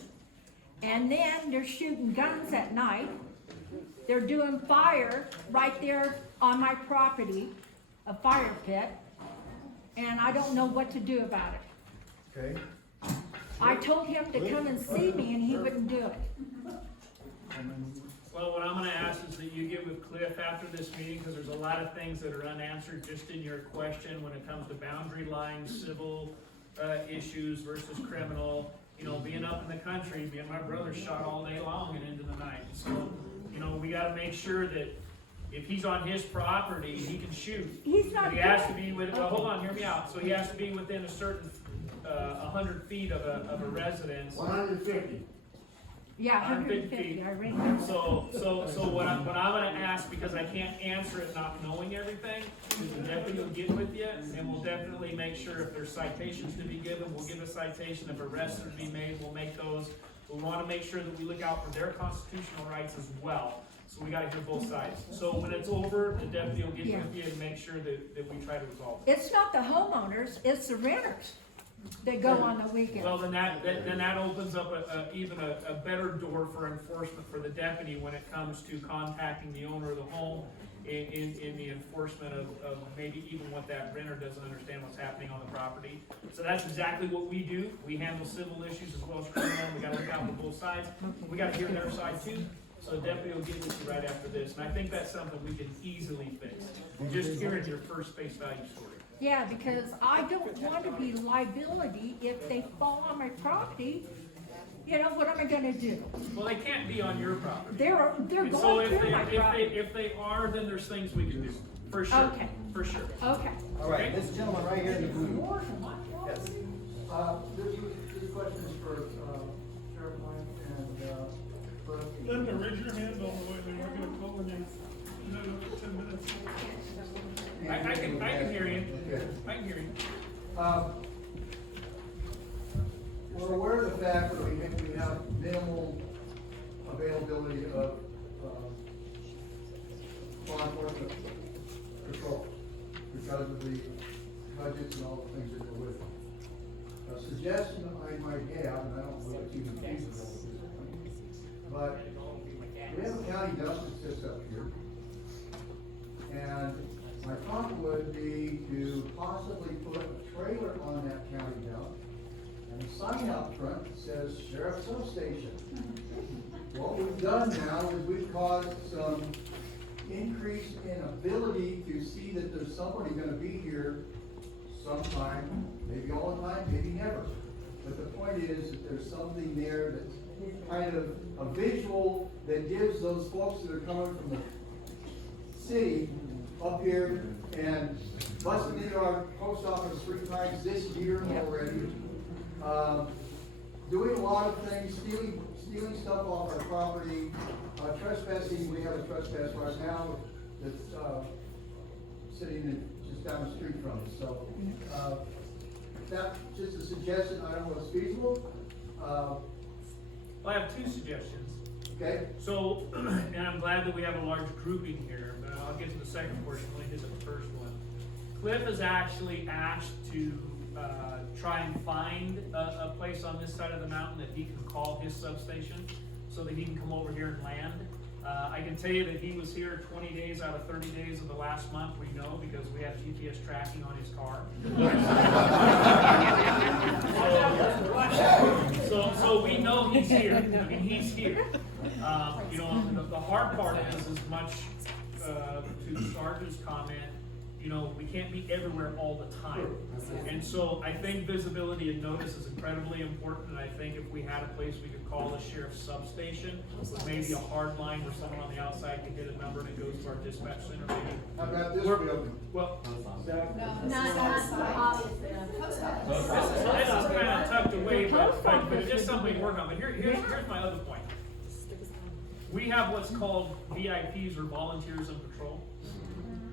and then they're shooting guns at night. They're doing fire right there on my property, a fire pit, and I don't know what to do about it. Okay, I told him to come and see me, and he wouldn't do it. Well, what I'm gonna ask is that you get with Cliff after this meeting, because there's a lot of things that are unanswered just in your question when it comes to boundary lines, civil, issues versus criminal. You know, being up in the country, me and my brother shot all day long and into the night. So, you know, we gotta make sure that if he's on his property, he can shoot. He's not But he has to be well, hold on, hear me out. So he has to be within a certain, 100 feet of a residence. 150. Yeah, 150 150, I read that. So what I'm gonna ask, because I can't answer it not knowing everything, is the deputy will get with you, and we'll definitely make sure if there's citations to be given, we'll give a citation. If arrests are to be made, we'll make those. We wanna make sure that we look out for their constitutional rights as well. So we gotta hear both sides. So when it's over, the deputy will get with you and make sure that we try to resolve it. It's not the homeowners, it's the renters that go on the weekends. Well, then that opens up even a better door for enforcement for the deputy when it comes to contacting the owner of the home in the enforcement of maybe even what that renter doesn't understand what's happening on the property. So that's exactly what we do. We handle civil issues as well as criminal. We gotta look out for both sides. We gotta hear their side too. So the deputy will get with you right after this. And I think that's something we can easily fix. Just hearing your first face value story. Yeah, because I don't want to be liability if they fall on my property. You know, what am I gonna do? Well, they can't be on your property. They're And going so through my property. if they are, then there's things we can do, for sure, Okay. for sure. Okay. All right, this gentleman right here in the blue. This question is for, Sheriff Wayne and, Linda, raise your hand all the way, then we're gonna call on you. Another 10 minutes. I can hear you. I can hear you. We're aware of the fact that we have minimal availability of, law enforcement patrol because of the budgets and all the things that go with it. A suggestion I might have, and I don't know if it's even feasible at this point, but we have a county dump that sits up here. And my thought would be to possibly put a trailer on that county dump and a sign out front that says Sheriff Substation. What we've done now is we've caused some increase in ability to see that there's somebody gonna be here sometime, maybe all the time, maybe never. But the point is that there's something there that's kind of a visual that gives those folks that are coming from the city up here and busting into our post office 3 times this year already. Doing a lot of things, stealing stuff off our property, trespassing. We have a trespass right now that's sitting just down the street from us. So that's just a suggestion. I don't know if it's feasible. I have 2 suggestions. Okay. So, and I'm glad that we have a large grouping here, but I'll get to the second portion, let me hit the first one. Cliff is actually asked to try and find a place on this side of the mountain that he can call his substation, so that he can come over here and land. I can tell you that he was here 20 days out of 30 days of the last month, we know, because we have GPS tracking on his car. So we know he's here, I mean, he's here. You know, the hard part is as much, to Sarge's comment, you know, we can't be everywhere all the time. And so I think visibility and notice is incredibly important, and I think if we had a place we could call the sheriff's substation, with maybe a hard line where someone on the outside can hit a number and it goes to our dispatch center, maybe. How about this building? Well, Post this is kind of tucked away, but it's just something to work on. But here's my other point. We have what's called VIPs or volunteers in patrol.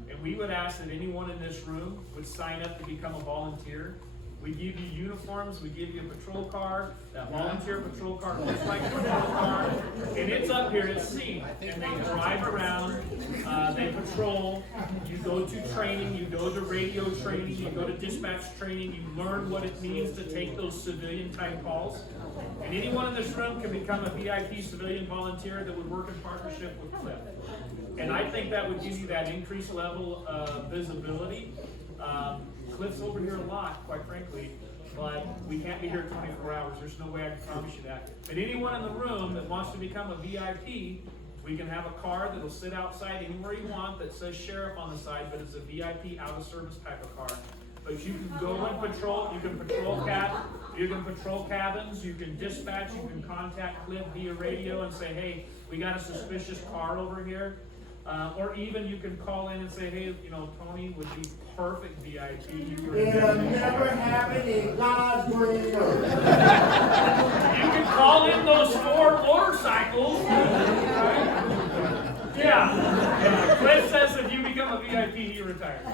And we would ask that anyone in this room would sign up to become a volunteer. We give you uniforms, we give you a patrol car. That volunteer patrol car looks like a patrol car. And it's up here, it's seen. And they drive around, they patrol. You go to training, you go to radio training, you go to dispatch training, you learn what it means to take those civilian type calls. And anyone in this room can become a VIP civilian volunteer that would work in partnership with Cliff. And I think that would give you that increased level of visibility. Cliff's over here a lot, quite frankly, but we can't be here 24 hours. There's no way I can promise you that. But anyone in the room that wants to become a VIP, We can have a car that'll sit outside anywhere you want that says sheriff on the side, but it's a VIP out of service type of car. But you can go and patrol, you can patrol cabins, you can dispatch, you can contact Cliff via radio and say, hey, we got a suspicious car over here. Or even you can call in and say, hey, you know, Tony would be perfect VIP. It'll never happen in God's green earth. You can call in those 4 motorcycles. Yeah. Cliff says if you become a VIP, he retires.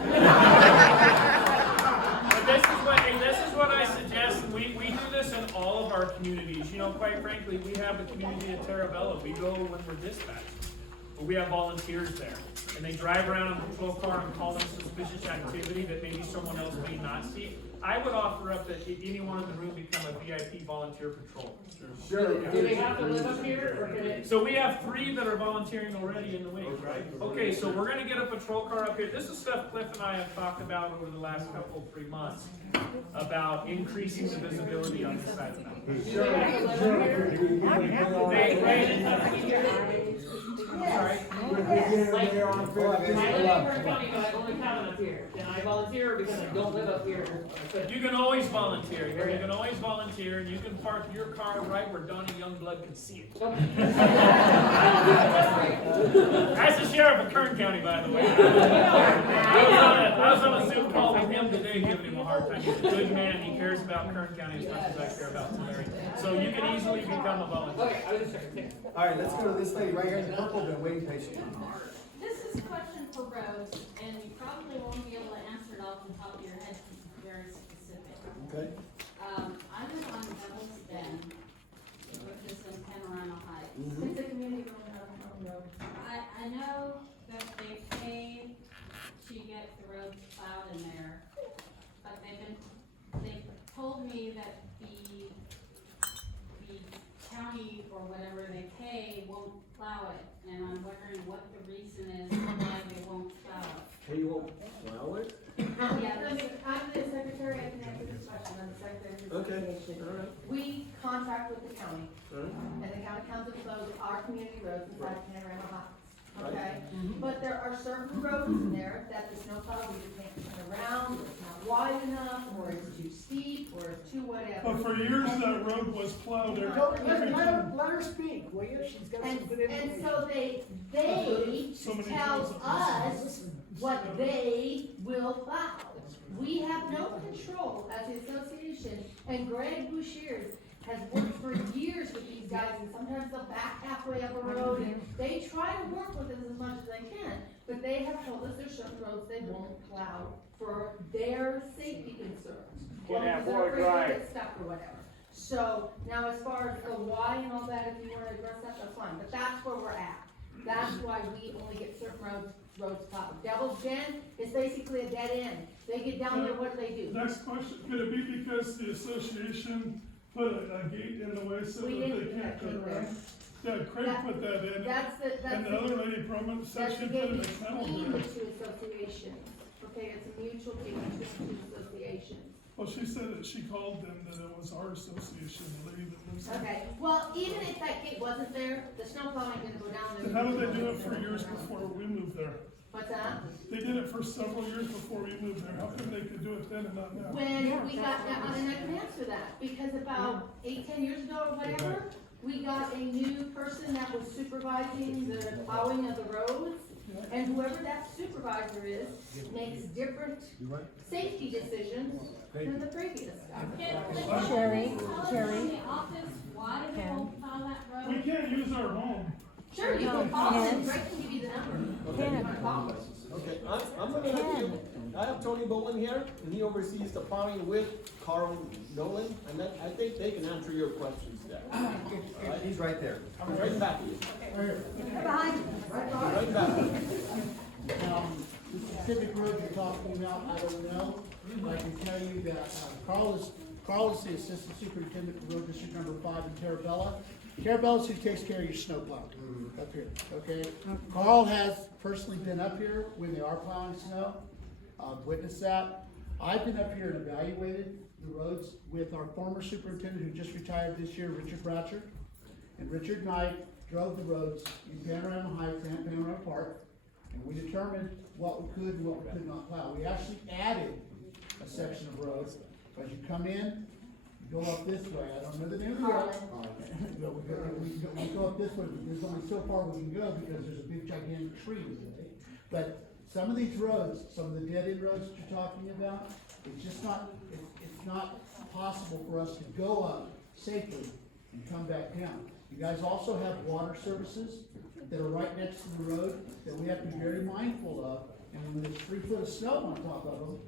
But this is what I suggest. We do this in all of our communities. You know, quite frankly, we have the community of Terabella. We go when we're dispatched. But we have volunteers there. And they drive around in a patrol car and call them suspicious activity that maybe someone else may not see. I would offer up that anyone in the room become a VIP volunteer patrol. Sure. Do they have to live up here, or can they? So we have 3 that are volunteering already in the wings, right? Okay, so we're gonna get a patrol car up here. This is stuff Cliff and I have talked about over the last 3 months, about increasing the visibility on this side of the mountain. Sorry. Like, can I live in Kern County because I own a cabin up here? Can I volunteer because I don't live up here? You can always volunteer. You can always volunteer, and you can park your car right where Donnie Youngblood can see it. That's the sheriff of Kern County, by the way. I was on a Zoom call with him today, giving him a hard time. He's a good man. He cares about Kern County as much as I care about Tulare. So you can easily become a volunteer. Okay, I was just checking. All right, let's go to this lady right here in the purple, been waiting patiently. This is a question for Rose, and you probably won't be able to answer it off the top of your head because it's very specific. Okay. I live on Devil's Bend, which is in Panorama Heights. It's a community road. I know that they pay to get the roads plowed in there, but they've told me that the county or whatever they pay won't plow it, and I'm wondering what the reason is why they won't plow it. We won't allow it? Yeah, I'm the secretary, I can answer this question, I'm the secretary of the Okay, association. all right. We contract with the county, All right. and the county comes and closes our community roads inside Panorama Heights, Right. okay? But there are certain roads in there that the snowplow either can't turn around, or it's not wide enough, or it's too steep, or it's too whatever. But for years, that road was plowed every Let her speak, will you? She's got some good information. And so they So many tell times. us what they will plow. We have no control as the association, and Greg Bouchiers has worked for years with these guys, and sometimes they'll back halfway up a road, and they try to work with us as much as they can, but they have told us there's certain roads they won't plow for their safety concerns. Or because they're afraid they'll get stuck or whatever. So, now as far as the why and all that, if you wanna address that, that's fine, but that's where we're at. That's why we only get certain roads plowed. Devil's Bend is basically a dead end. They get down there, what do they do? Next question, could it be because the association put a gate in the way so We that didn't they put can't that turn gate there. around? Yeah, Craig That- put that in, That's and the other lady promised said that's she the put gate in a tunnel between the there. two associations. Okay, it's a mutual gate between the two associations. Well, she said that she called them that it was our association, the lady that lives there. Okay, well, even if that gate wasn't there, the snowplow ain't gonna go down there. And how did they do it for years before we moved there? What's that? They did it for several years before we moved there. How come they could do it then and not now? When we got down, and I can answer that, because about 8-10 years ago or whatever, we got a new person that was supervising the plowing of the roads, and whoever that supervisor is, makes different safety decisions than the previous guy. Sherry. In the office, why do they won't plow that road? We can't use our home. Sure, you can call them, Greg can give you the number. Okay, I'm gonna let you, I have Tony Bowen here, and he oversees the plowing with Carl Nolan, and that, I think they can answer your questions there. All right? He's right there. I'm right in back of you. Behind you. Right in back of you. The specific road you're talking about, I don't know. I can tell you that Carl is the assistant superintendent for road district number 5 in Terabella. Terabella's who takes care of your snowplow up here, okay? Carl has personally been up here when they are plowing snow, witnessed that. I've been up here and evaluated the roads with our former superintendent who just retired this year, Richard Bratcher. And Richard and I drove the roads in Panorama Heights and Panorama Park, and we determined what we could and what we could not plow. We actually added a section of road. As you come in, you go up this way, I don't know the name of the road. We go up this way, but there's only so far we can go because there's a big gigantic tree in the way. But some of these roads, some of the dead-end roads that you're talking about, it's just not, it's not possible for us to go up safely and come back down. You guys also have water services that are right next to the road that we have to be very mindful of. And when there's 3 foot of snow on top of them,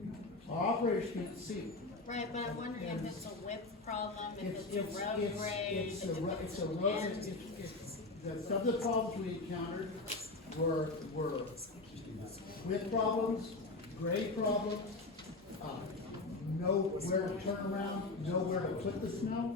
our operators can't see. Right, but I'm wondering if it's a width problem, if it's a road grade. It's a road, some of the problems we encountered were width problems, grade problems, nowhere to turn around, nowhere to put the snow.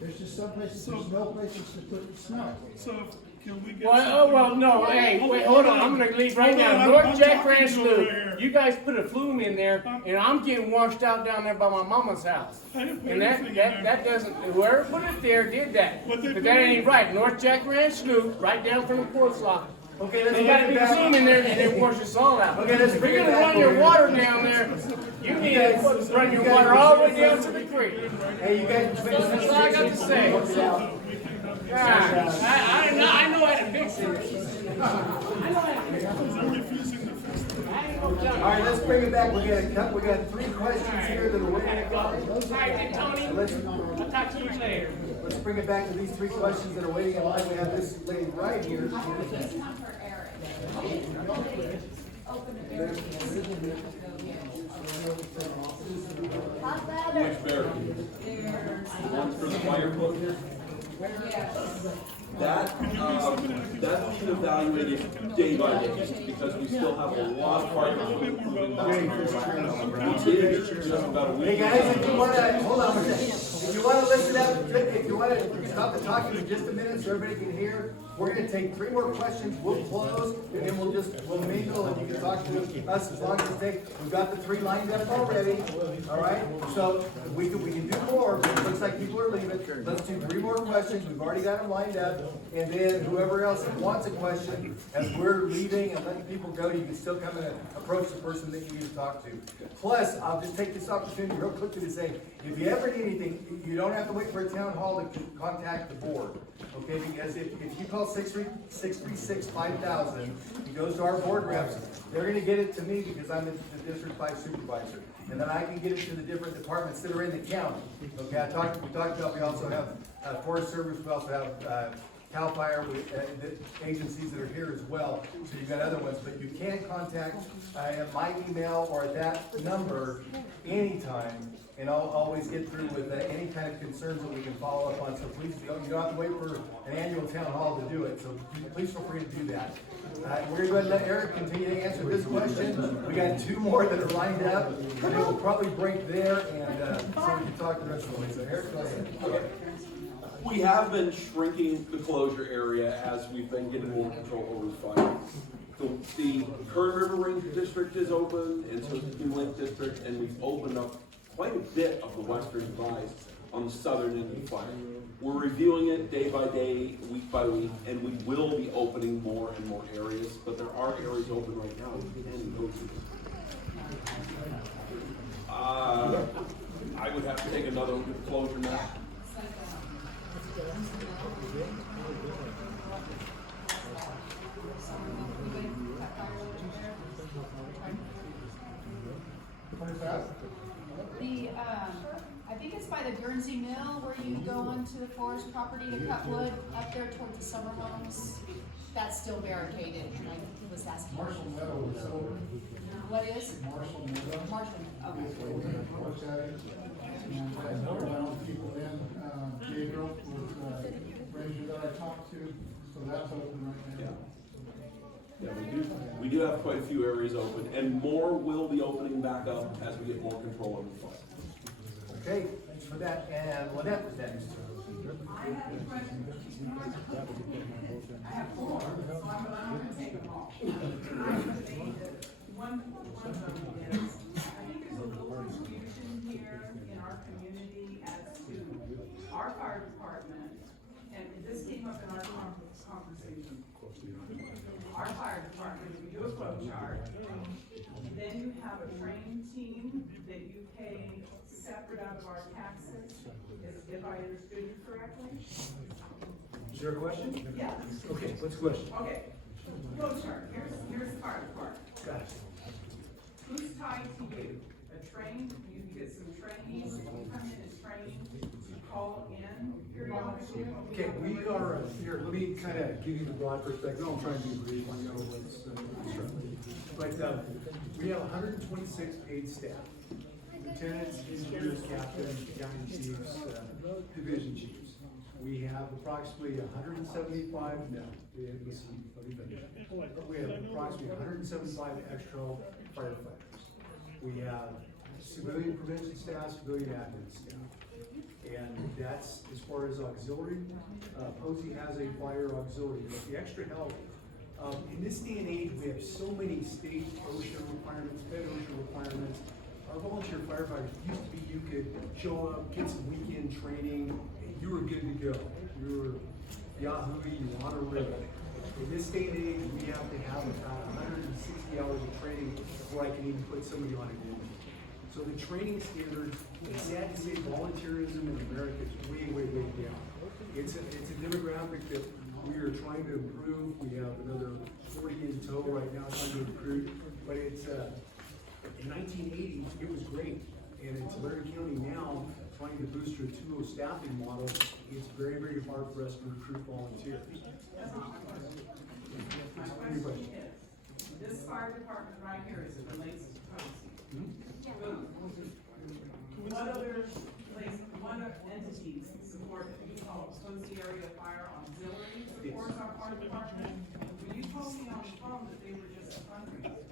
There's just some places, there's no places to put the snow. So, can we get? Well, no, hey, wait, hold on, I'm gonna leave right now. North Jack Ranch Loop, you guys put a flume in there, and I'm getting washed out down there by my mama's house. And that doesn't, whoever put it there did that. But that ain't right. North Jack Ranch Loop, right down from the porch lot. Okay, let's They got a big flume in there, and it washes us all out. Okay, let's If you're gonna run your water down there, you need to run your water all the way down to the creek. Hey, you guys. That's all I got to say. God, I know how to fix it. All right, let's bring it back. We got 3 questions here that are waiting. All right, Tony, I'll talk to you later. Let's bring it back to these 3 questions that are waiting in line. We have this lady right here. Which barricade? One for the fire closure? That's being evaluated day by day, because we still have a lot of fire moving. We did just about a week. Hey guys, if you wanna, hold on a second. If you wanna listen out, if you wanna stop the talking for just a minute so everybody can hear, we're gonna take 3 more questions, we'll close, and then we'll mingle, and you can talk to us as long as it takes. We've got the 3 lined up already, all right? So we can do more, but it looks like people are leaving. Let's do 3 more questions, we've already got them lined up, and then whoever else wants a question, as we're leaving and letting people go, you can still come and approach the person that you need to talk to. Plus, I'll just take this opportunity real quickly to say, if you ever need anything, you don't have to wait for a town hall to contact the board, okay? Because if you call 636-5000, it goes to our board reps, they're gonna get it to me because I'm the District 5 supervisor. And then I can get it to the different departments that are in the county. Okay, we talked about, we also have Forest Service, we also have CAL FIRE, the agencies that are here as well. So you've got other ones, but you can contact at my email or at that number anytime. And I'll always get through with any kind of concerns that we can follow up on. So please, you don't have to wait for an annual town hall to do it. So please feel free to do that. We're going to go ahead and let Eric continue to answer this question. We got 2 more that are lined up, and it will probably break there, and so we can talk the rest of the way. So Eric, go ahead. Okay. We have been shrinking the closure area as we've been getting more control over the fire. The Kern River Ranger District is open, and so is the New Lake District, and we've opened up quite a bit of the western divide on the southern end of the fire. We're reviewing it day by day, week by week, and we will be opening more and more areas, but there are areas open right now we can go to. I would have to take another look at the closure map. I think it's by the Guernsey Mill where you go onto the forest property to cut wood up there towards the summer homes. That's still barricaded. I was asking. Marshall Meadow is over. What is? Marshall Meadow. Marshall, okay. And I know people in, Gabriel was the ranger that I talked to, so that's open right now. Yeah, we do have quite a few areas open, and more will be opening back up as we get more control over the fire. Okay, thanks for that. And Lynette was next. I have a question. I have 4, so I'm gonna take them all. One of them is, I think there's a little confusion here in our community as to our fire department, and this came up in our conversation part. Then you have a training team that you pay separate out of our taxes, if I understood you correctly? Is there a question? Yes. Okay, what's the question? Okay, flow chart, here's the fire department. Got it. Who's tied to you? A train, you get some training, you come in as training, you call in periodically? Okay, we are, here, let me kind of give you the broad perspective. I'm trying to be brief, I know what's, but, we have 126 paid staff. Lieutenants, engineers, captains, county chiefs, division chiefs. We have approximately 175, no, we have approximately 175 extra firefighters. We have civilian prevention staff, civilian admin staff. And that's as far as auxiliary. Posey has a fire auxiliary, but the extra help, in this day and age, we have so many state OSHA requirements, fed OSHA requirements. Our volunteer firefighters, used to be you could show up, get some weekend training, and you were good to go. You were Yahoo, you want to live. In this day and age, we have to have about 160 hours of training before I can even put somebody on a duty. So the training standard, it's sad to say volunteerism in America is way, way, way down. It's a demographic that we are trying to improve. We have another 40 in tow right now trying to recruit, but it's, in 1980, it was great. And in Tulare County now, trying to boost your 2.0 staffing model, it's very, very hard for us to recruit volunteers. My question is, this fire department right here is related to Posey. What other places, what other entities support that you call Posey Area Fire Auxiliary supports our fire department? When you told me on the phone that they were just a fundraiser.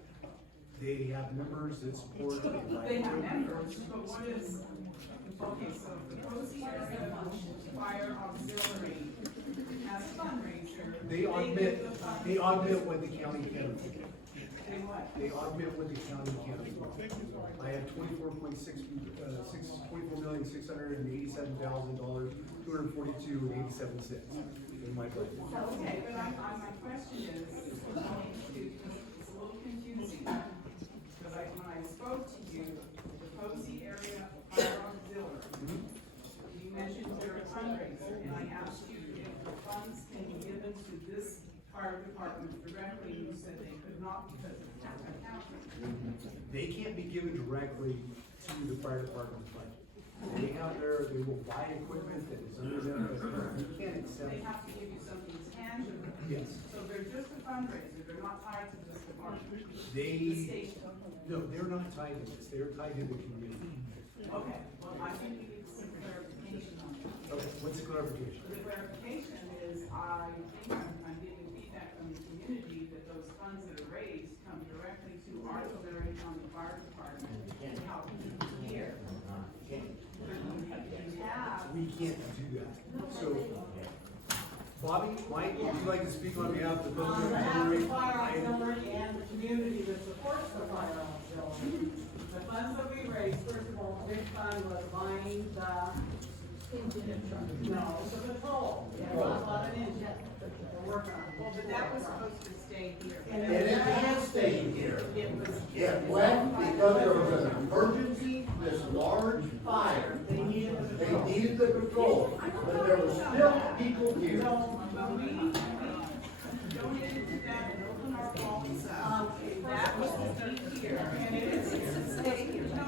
They have members that support. They have members, but what is, okay, so the Posey Area Fire Auxiliary has a fundraiser. They augment what the county can afford. They augment what the county can afford. I have $24,687,242.87 in my budget. Okay, but my question is, it's a little confusing, because when I spoke to you, the Posey Area Fire Auxiliary, you mentioned they're a fundraiser, and I asked you if the funds can be given to this fire department directly, and you said they could not because of accounting. They can't be given directly to the fire department's budget. They have they will buy equipment that is under them, but you can't accept. They have to give you something tangible. Yes. So they're just a fundraiser, they're not tied to this department. The They, station. no, they're not tied to this, they're tied to the community. Okay, well, I think we need some clarification on that. Okay, what's the clarification? The clarification is, I think I'm getting feedback from the community that those funds that are raised come directly to our Tulare County Fire Department and help people here. We can't do that. So, Bobby, Mike, would you like to speak on behalf of the On Posey behalf of the Auxiliary? fire auxiliary and the community that supports the fire auxiliary, the funds that we raised, first of all, the big fund was buying the engine truck. No, the patrol. Yeah, a lot of engines. We're working on it. Well, but that was supposed to stay here. And it can't stay here. It was. It went because there was an emergency, this large fire. They needed the They patrol. needed the patrol, but there were still people here. No, but we donated to that and opened our vaults up. That was the key here, and it is, it's a state, no,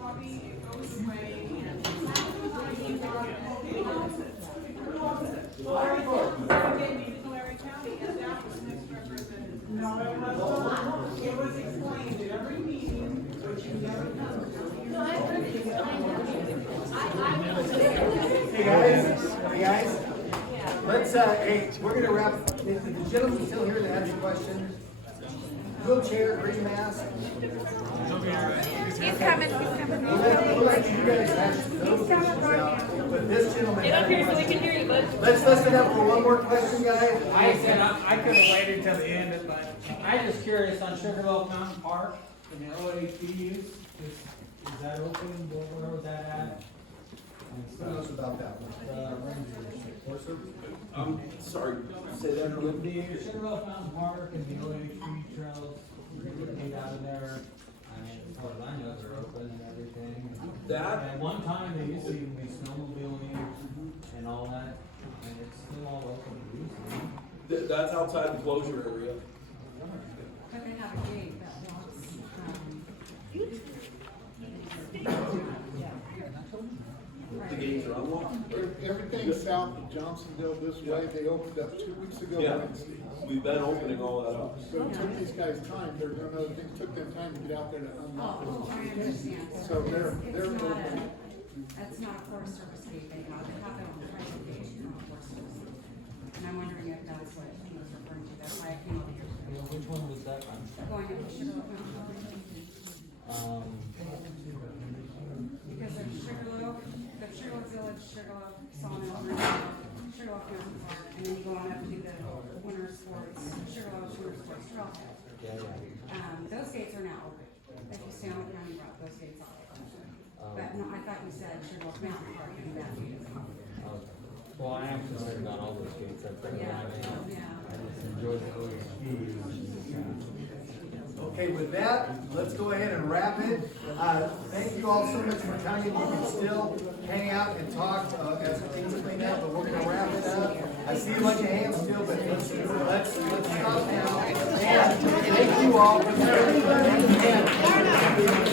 Bobby, it goes away and. Who owns it? Who owns it? Fire department. They gave me to Tulare County, and that was misrepresented. No, it was not. It was explained at every meeting, which you never come to. No, I heard it explained Hey guys, let's, hey, we're gonna wrap, if the gentleman's still here that has a question, wheelchair, green mask. He's coming, he's coming. We'll let you guys hash those issues out, but this gentleman. Get up here so we can hear you, bud. Let's listen up for one more question, guys. I said I could have waited till the end, but I'm just curious on Sugarloaf Mountain Park and the OHV use, is that open, where was that at? Tell us about that one. Sorry, say that again. The Sugarloaf Mountain Park and the OHV trails, Get out of there, I mean, as far as I know, they're open and everything. That- At one time, they used to even be snowmobiling and all that, and it's still all open to use. That's outside the closure area. But they have a gate that blocks, The gates are unlocked. Everything south of Johnsonville this way, they opened up 2 weeks ago Yeah. Wednesday. We've been opening all that up. So it took these guys time, it took them time to get out there to unlock Oh, those. I understand. So they're It's not open. that's not a Forest Service gate they have it on private gate, not a Forest Service. And I'm wondering if that's what he was referring to, that's why I came over here today. Which one was that on? Going up to Sugarloaf Mountain. Because there's Sugarloaf, the Sugarloaf Village, Sugarloaf Sawmill, Sugarloaf Mountain Park, and then you go on up to the winter sports, Sugarloaf Winter Sports Trailhead. Those gates are now open. If you stay on the county road, those gates are open. But no, I thought you said Sugarloaf Mountain Park, and that gate is open. Well, I am concerned about all those gates up there. Yeah, yeah. I just enjoy the skis. Okay, with that, let's go ahead and wrap it. Thank you all so much for coming. You can still hang out and talk as things clean up, but we're gonna wrap it up. I see a bunch of hands still, but let's stop now. And thank you all for coming.